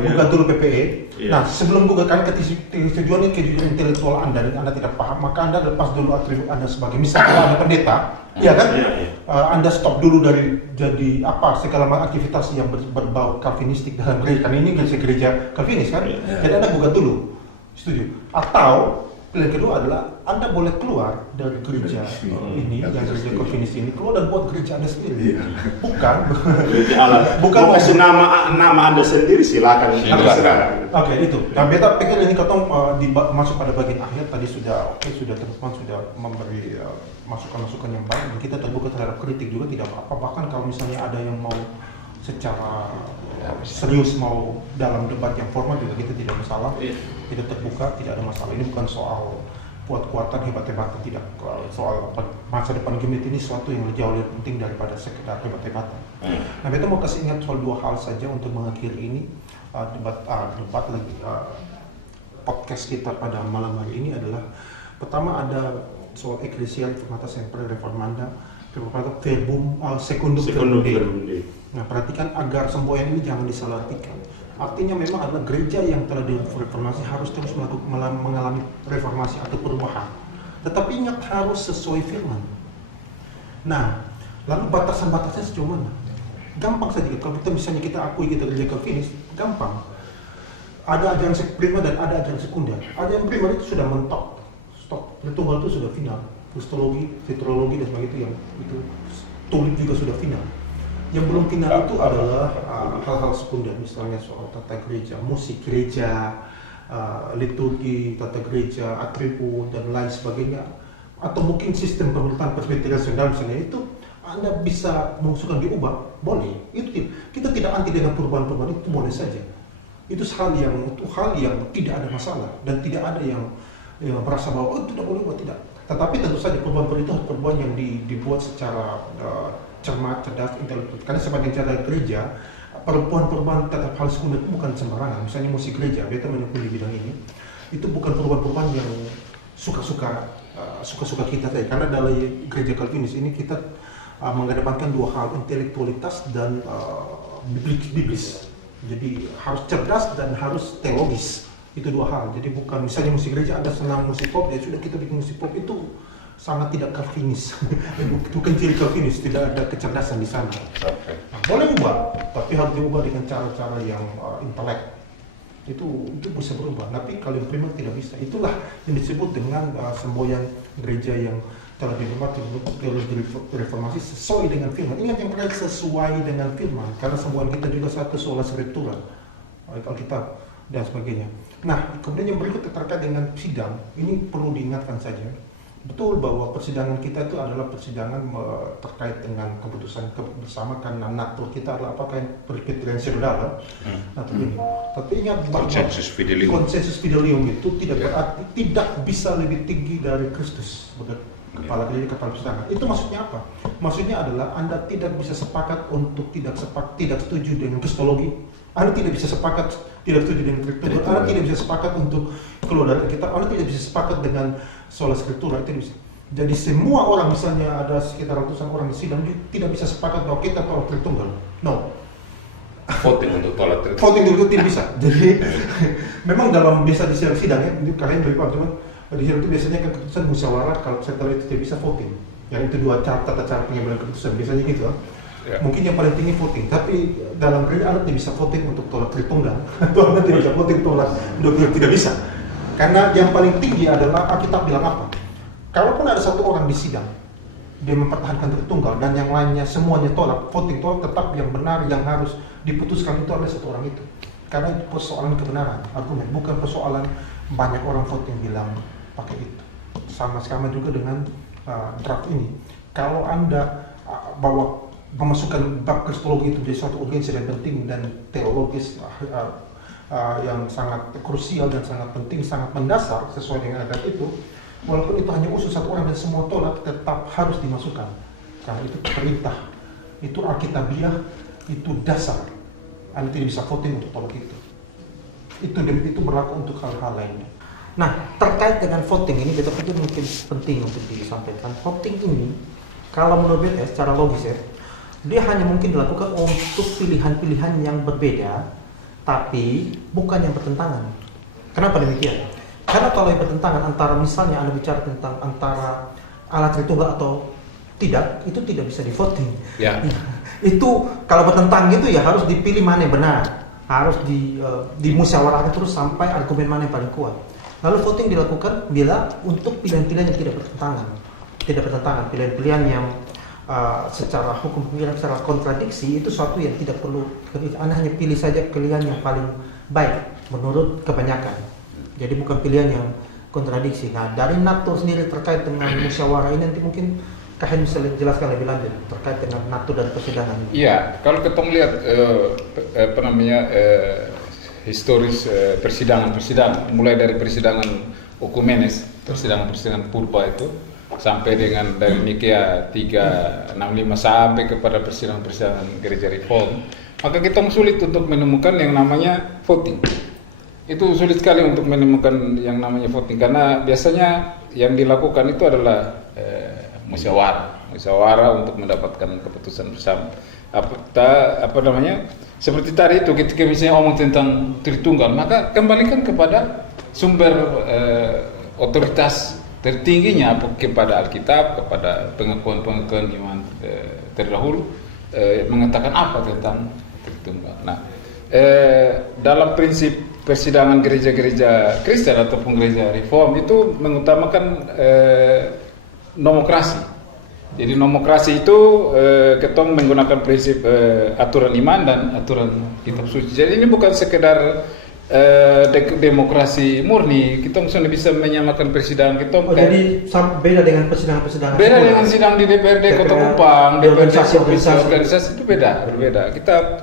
Gugat dulu PPE. Iya. Nah, sebelum gugatkan ketujuan intelektual Anda dan Anda tidak paham, maka Anda lepas dulu atribut Anda sebagai misalnya Anda pendeta, iya kan? Iya, iya. Anda stop dulu dari jadi apa segala macam aktivitas yang berbau Calvinistik dalam gereja. Kan ini gereja Calvinis kan? Iya. Jadi Anda gugat dulu. Setuju? Atau pilihan kedua adalah Anda boleh keluar dari gereja ini, yang gereja Calvinis ini, keluar dan buat gereja Anda sendiri. Bukan. Jadi Allah Bukan mau kasih nama Anda sendiri, silakan. Silakan. Oke, itu. Nah, beta pikir ini ketong masuk pada bagian akhir tadi sudah teman-teman sudah memberi masukan-masukan yang baik dan kita terbuka terhadap kritik juga tidak apa-apa. Bahkan kalau misalnya ada yang mau secara serius mau dalam debat yang formal juga kita tidak masalah. Kita terbuka, tidak ada masalah. Ini bukan soal kuat-kuatan, hebat-hebatan, tidak soal masa depan Gemit ini sesuatu yang jauh lebih penting daripada sekedar hebat-hebatan. Nah, beta mau kasih ingat soal dua hal saja untuk mengakhiri ini debat lagi podcast kita pada malam hari ini adalah pertama ada soal Ecclesia Reformata Sempre Reformanda Verbum Secundum Verundi. Nah, perhatikan agar semboyan ini jangan disalahartikan. Artinya memang adalah gereja yang telah direformasi harus terus mengalami reformasi atau perubahan. Tetapi ingat harus sesuai firman. Nah, lalu batasan-batasnya sejauh mana? Gampang saja. Kalau misalnya kita akui kita gereja Calvinis, gampang. Ada ajaran primer dan ada ajaran sekunder. Ajaran primer itu sudah mentok, stok. Tritunggal itu sudah final. Kristologi, teologi dan sebagainya itu yang itu tulip juga sudah final. Yang belum final itu adalah hal-hal sekunder, misalnya soal tata gereja, musik gereja, liturgi, tata gereja, atribut dan lain sebagainya, atau mungkin sistem pemerintahan presbyterian misalnya itu Anda bisa mengusulkan diubah, boleh. Itu kita tidak anti dengan perubahan-perubahan itu boleh saja. Itu hal yang tidak ada masalah dan tidak ada yang merasa bahwa itu tidak boleh, tidak. Tetapi tentu saja perubahan-perubahan itu harus perubahan yang dibuat secara cermat, cerdas, intelektual. Karena sebagai cara gereja, perubahan-perubahan tetap hal sekunder itu bukan sembarangan. Misalnya musik gereja, beta menyebut di bidang ini, itu bukan perubahan-perubahan yang suka-suka kita saja. Karena dalam gereja Calvinis ini kita mengedepankan dua hal, intelektualitas dan biblis. Jadi harus cerdas dan harus teologis. Itu dua hal. Jadi bukan misalnya musik gereja Anda senang musik pop, ya sudah kita bikin musik pop, itu sangat tidak Calvinis. Bukan ciri Calvinis, tidak ada kecerdasan di sana. Nah, boleh ubah, tapi harus diubah dengan cara-cara yang intelek. Itu bisa berubah. Tapi kalau yang primer tidak bisa. Itulah yang disebut dengan semboyan gereja yang telah direformasi sesuai dengan firman. Ingat yang pertama sesuai dengan firman, karena semboyan kita juga satu sola scriptura, Alkitab dan sebagainya. Nah, kemudian yang berikut terkait dengan sidang, ini perlu diingatkan saja. Betul bahwa persidangan kita itu adalah persidangan terkait dengan keputusan bersama karena natur kita adalah apakah presbyterian saudara. Tapi ingat bahwa konsensus fidelium itu tidak berarti tidak bisa lebih tinggi dari Kristus sebagai kepala gereja, kepala persidangan. Itu maksudnya apa? Maksudnya adalah Anda tidak bisa sepakat untuk tidak setuju dengan kristologi. Anda tidak bisa sepakat tidak setuju dengan kristologi. Anda tidak bisa sepakat untuk keluar dari kita. Anda tidak bisa sepakat dengan sola scriptura, itu bisa. Jadi semua orang, misalnya ada sekitar ratusan orang di sidang, tidak bisa sepakat bahwa kita tolak Tritunggal. No. Voting untuk tolak Tritunggal. Voting itu tidak bisa. Jadi memang dalam biasa di sidang ya, kalian lebih paham, cuman di sidang itu biasanya kan keputusan musyawarah, kalau setelah itu tidak bisa voting. Yang itu dua tata cara pengambilan keputusan, biasanya gitu. Ya. Mungkin yang paling tinggi voting, tapi dalam gereja Anda tidak bisa voting untuk tolak Tritunggal. Atau Anda tidak bisa voting tolak untuk tidak bisa. Karena yang paling tinggi adalah Alkitab bilang apa? Kalaupun ada satu orang di sidang, dia mempertahankan Tritunggal dan yang lainnya semuanya tolak, voting tolak, tetap yang benar yang harus diputuskan itu adalah satu orang itu. Karena itu persoalan kebenaran, argumen, bukan persoalan banyak orang voting bilang pakai itu. Sama-sama juga dengan draft ini. Kalau Anda bawa memasukkan bab kristologi itu menjadi satu urgensi dan penting dan teologis yang sangat krusial dan sangat penting, sangat mendasar sesuai dengan adat itu, walaupun itu hanya usul satu orang dan semua tolak, tetap harus dimasukkan karena itu perintah, itu alkitabiah, itu dasar. Anda tidak bisa voting untuk tolak itu. Itu berlaku untuk hal-hal lainnya. Nah, terkait dengan voting ini, kita pikir mungkin penting untuk disampaikan. Voting ini, kalau menurut BTS secara logis ya, dia hanya mungkin dilakukan untuk pilihan-pilihan yang berbeda, tapi bukan yang bertentangan. Kenapa demikian? Karena kalau yang bertentangan antara misalnya Anda bicara tentang antara alat tritunggal atau tidak, itu tidak bisa di voting. Ya. Itu kalau bertentang itu ya harus dipilih mana yang benar, harus dimusyawarahkan terus sampai argumen mana yang paling kuat. Lalu voting dilakukan bila untuk pilihan-pilihan yang tidak bertentangan, pilihan-pilihan yang secara hukum pemilihan secara kontradiksi itu suatu yang tidak perlu. Anda hanya pilih saja pilihan yang paling baik menurut kebanyakan. Jadi bukan pilihan yang kontradiksi. Nah, dari natur sendiri terkait dengan musyawarah ini nanti mungkin Kahen bisa jelaskan lebih lanjut terkait dengan natur dan persidangan. Iya, kalau kita melihat historis persidangan mulai dari persidangan Okumenes, persidangan purba itu sampai dengan dari Nikea 365 sampai kepada persidangan gereja reform, maka kita sulit untuk menemukan yang namanya voting. Itu sulit sekali untuk menemukan yang namanya voting karena biasanya yang dilakukan itu adalah musyawarah untuk mendapatkan keputusan bersama. Seperti tadi itu ketika misalnya omong tentang Tritunggal, maka kembalikan kepada sumber otoritas tertingginya kepada Alkitab, kepada pengakuan iman terdahulu mengatakan apa tentang Tritunggal. Nah, dalam prinsip persidangan gereja-gereja Kristen ataupun gereja Reform itu mengutamakan nomokrasi. Jadi nomokrasi itu ketong menggunakan prinsip aturan iman dan aturan kitab suci. Jadi ini bukan sekedar demokrasi murni, kita misalnya bisa menyamakan persidangan kita. Jadi beda dengan persidangan-persidangan. Beda dengan sidang di DPRD Kota Kupang, DPRD organisasi itu berbeda. Kita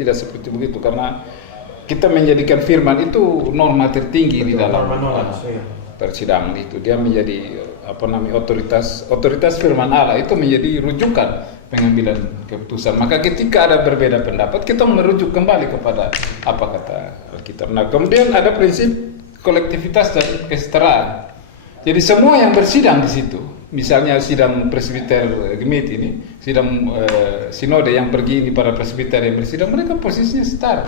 tidak seperti begitu karena kita menjadikan firman itu norma tertinggi di dalam persidangan itu. Dia menjadi otoritas firman Allah itu menjadi rujukan pengambilan keputusan. Maka ketika ada berbeda pendapat, kita merujuk kembali kepada apa kata Alkitab. Nah, kemudian ada prinsip kolektivitas dan kesetaraan. Jadi semua yang bersidang di situ, misalnya sidang presbiter Gemit ini, sidang sinode yang pergi ini para presbiter yang bersidang, mereka posisinya setara.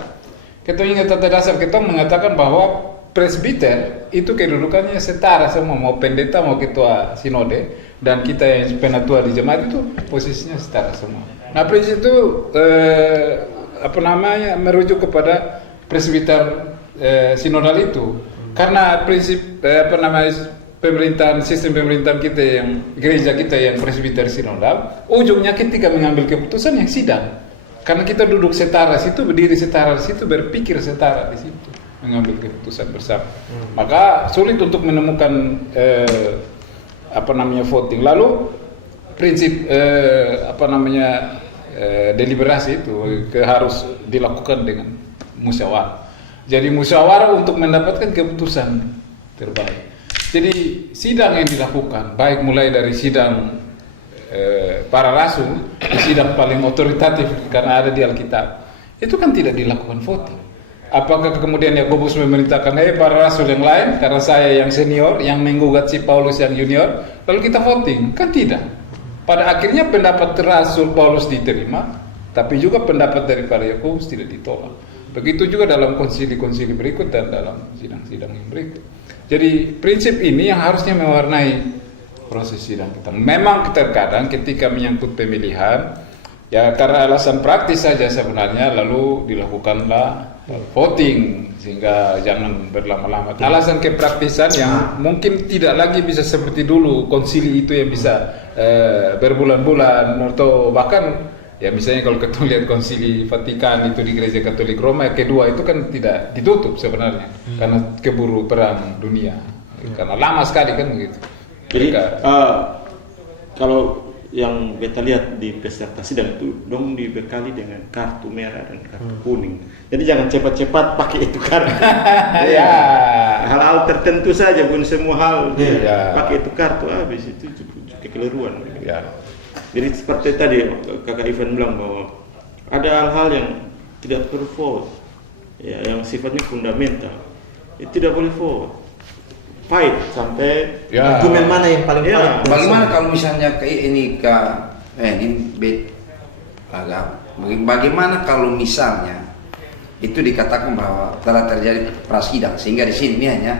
Kita ingat tata dasar kita mengatakan bahwa presbiter itu kedudukannya setara semua, mau pendeta mau ketua sinode dan kita yang penatua di jemaat itu posisinya setara semua. Nah, prinsip itu merujuk kepada presbiter sinodal itu. Karena prinsip sistem pemerintahan kita yang gereja kita yang presbiter sinodal, ujungnya ketika mengambil keputusan yang sidang. Karena kita duduk setara situ, berdiri setara di situ, berpikir setara di situ, mengambil keputusan bersama. Maka sulit untuk menemukan voting. Lalu prinsip deliberasi itu harus dilakukan dengan musyawarah. Jadi musyawarah untuk mendapatkan keputusan terbaik. Jadi sidang yang dilakukan baik mulai dari sidang para rasul, sidang paling otoritatif karena ada di Alkitab, itu kan tidak dilakukan voting. Apakah kemudian Yakobus memerintahkan para rasul yang lain karena saya yang senior yang menggugat si Paulus yang junior, lalu kita voting? Kan tidak. Pada akhirnya pendapat Rasul Paulus diterima, tapi juga pendapat daripada Yakobus tidak ditolak. Begitu juga dalam konsili-konsili berikut dan dalam sidang-sidang yang berikut. Jadi prinsip ini yang harusnya mewarnai proses sidang kita. Memang terkadang ketika menyangkut pemilihan, ya karena alasan praktis saja sebenarnya, lalu dilakukanlah voting sehingga jangan berlama-lama. Alasan kepraktisan yang mungkin tidak lagi bisa seperti dulu konsili itu yang bisa berbulan-bulan atau bahkan ya misalnya kalau kita lihat konsili Vatikan itu di Gereja Katolik Roma yang kedua itu kan tidak ditutup sebenarnya karena keburu perang dunia karena lama sekali kan begitu. Jadi kalau yang kita lihat di peserta sidang itu dong dibekali dengan kartu merah dan kartu kuning. Jadi jangan cepat-cepat pakai itu kartu. Ya. Hal-hal tertentu saja, bukan semua hal. Pakai itu kartu habis itu kekeliruan. Ya. Jadi seperti tadi Kakak Ivan bilang bahwa ada hal-hal yang tidak perlu vote. Ya, yang sifatnya fundamental itu tidak boleh forward, fight sampai Ya. Argumen mana yang paling Ya. valid? Bagaimana kalau misalnya kayak ini ini agak bagaimana kalau misalnya itu dikatakan bahwa telah terjadi prasidang sehingga di sini ini hanya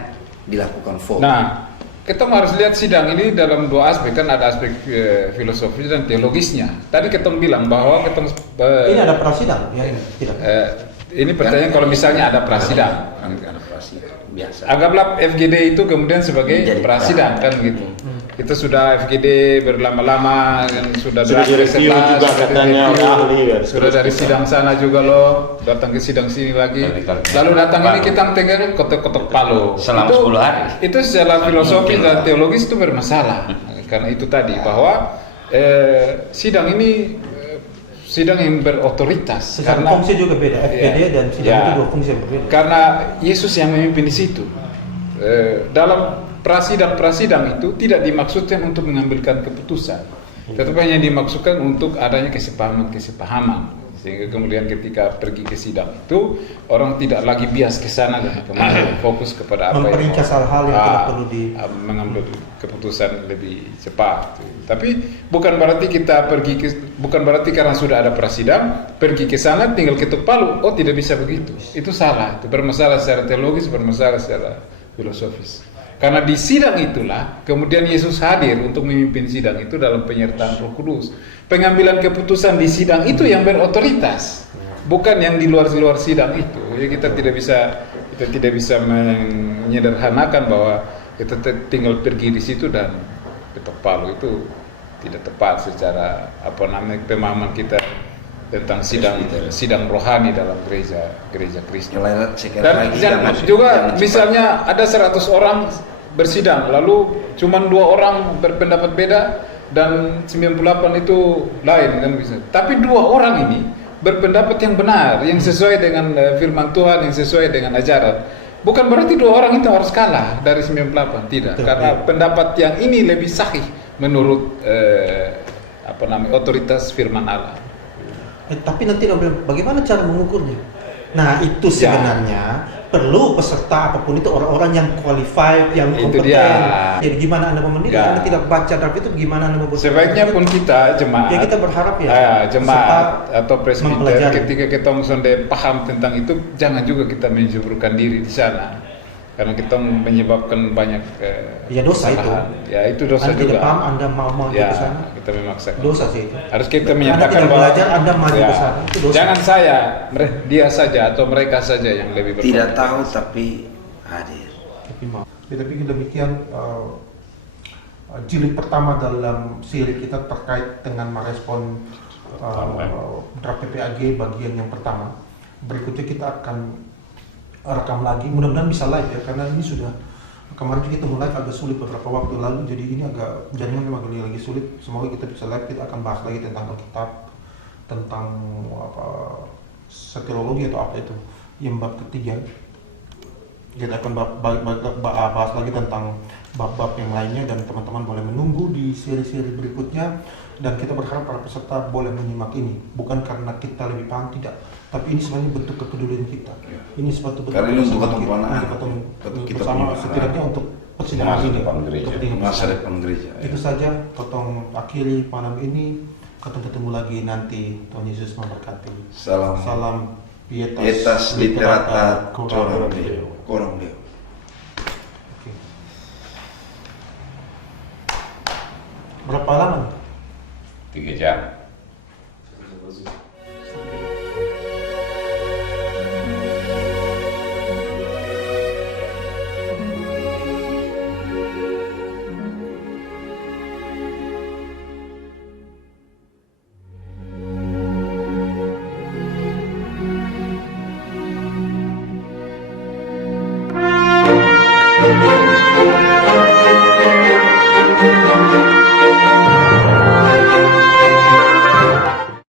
dilakukan vote. Nah, kita harus lihat sidang ini dalam dua aspek, kan ada aspek filosofis dan teologisnya. Tadi kita bilang bahwa kita Ini ada prasidang, ya ini tidak. ini pertanyaan kalau misalnya ada prasidang. Ada prasidang biasa. Anggaplah FGD itu kemudian sebagai Menjadi prasidang kan gitu. Kita sudah FGD berlama-lama kan sudah direview juga katanya oleh ahli kan. sudah dari sidang sana juga loh, datang ke sidang sini lagi. Lalu datang ini kita tengah kotok-kotok Palu. Selama Itu- 10 hari. Itu secara filosofi dan teologis itu bermasalah. Karena itu tadi bahwa sidang ini sidang yang berotoritas. Secara fungsi juga beda. FGD Ya, dan sidang ya. itu dua fungsi yang berbeda. Karena Yesus yang memimpin di situ. Dalam prasidang itu tidak dimaksudkan untuk mengambilkan keputusan, tetapi hanya dimaksudkan untuk adanya kesepahaman. Sehingga kemudian ketika pergi ke sidang itu orang tidak lagi bias ke sana dan kemari, fokus kepada apa Memperingkas hal-hal yang tidak perlu mengambil keputusan lebih cepat. Tapi bukan berarti bukan berarti karena sudah ada prasidang pergi ke sana tinggal ketuk palu. Oh, tidak bisa begitu. Itu salah. Itu bermasalah secara teologis, bermasalah secara filosofis. Karena di sidang itulah kemudian Yesus hadir untuk memimpin sidang itu dalam penyertaan Roh Kudus. Pengambilan keputusan di sidang itu yang berotoritas, bukan yang di luar sidang itu. Jadi kita tidak bisa menyederhanakan bahwa kita tinggal pergi di situ dan ketok palu. Itu tidak tepat secara pemahaman kita tentang sidang rohani dalam gereja Kristen. Dan juga misalnya ada 100 orang bersidang, lalu cuma 2 orang berpendapat beda dan 98 itu lain kan bisa. Tapi 2 orang ini berpendapat yang benar, yang sesuai dengan firman Tuhan, yang sesuai dengan ajaran. Bukan berarti 2 orang itu harus kalah dari 98, tidak. Karena pendapat yang ini lebih sahih menurut otoritas firman Allah. Tapi nanti bagaimana cara mengukurnya? Nah, itu sebenarnya perlu peserta apapun itu orang-orang yang qualified, yang Itu kompeten. dia. Jadi gimana Anda memilih? Ya. Anda tidak baca draft itu, gimana Anda membuat? Sebaiknya pun kita jemaat, Ya, kita berharap ya, jemaat atau presbiter mempelajari. ketika kita sudah paham tentang itu, jangan juga kita menjeburkan diri di sana, karena kita menyebabkan banyak Ya, dosa itu. kesalahan. Ya, itu dosa Anda juga. tidak paham, Anda mau Ya, ke sana. kita memaksakan. Dosa sih itu. Harus kita Anda menyatakan tidak bahwa belajar, Anda maju ke sana. Itu dosa. jangan saya, dia saja atau mereka saja yang lebih berkompeten. Tidak tahu tapi hadir. Tapi mau. Ya, tapi demikian jilid pertama dalam seri kita terkait dengan merespon draft PPAG bagian yang pertama. Berikutnya kita akan rekam lagi, mudah-mudahan bisa live ya, karena ini sudah kemarin kita mulai agak sulit beberapa waktu lalu, jadi ini agak jaringan memang lagi sulit. Semoga kita bisa live. Kita akan bahas lagi tentang Alkitab, tentang soteriologi atau apa itu, yang bab ketiga. Kita akan bahas lagi tentang bab-bab yang lainnya, dan teman-teman boleh menunggu di seri-seri berikutnya. Dan kita berharap para peserta boleh menyimak ini, bukan karena kita lebih paham, tidak, tapi ini sebenarnya bentuk kepedulian kita. Ini suatu bentuk Karena ini untuk kebersamaan ketumpahan, kita bersama, setidaknya untuk persidangan ini, kepentingan Masa bersama. depan gereja. Itu saja, potong akhiri malam ini. Ketemu lagi nanti. Tuhan Yesus memberkati. Salam. Salam Pietas literata Coram Coram Deo. Oke. Berapa lama? 3 jam.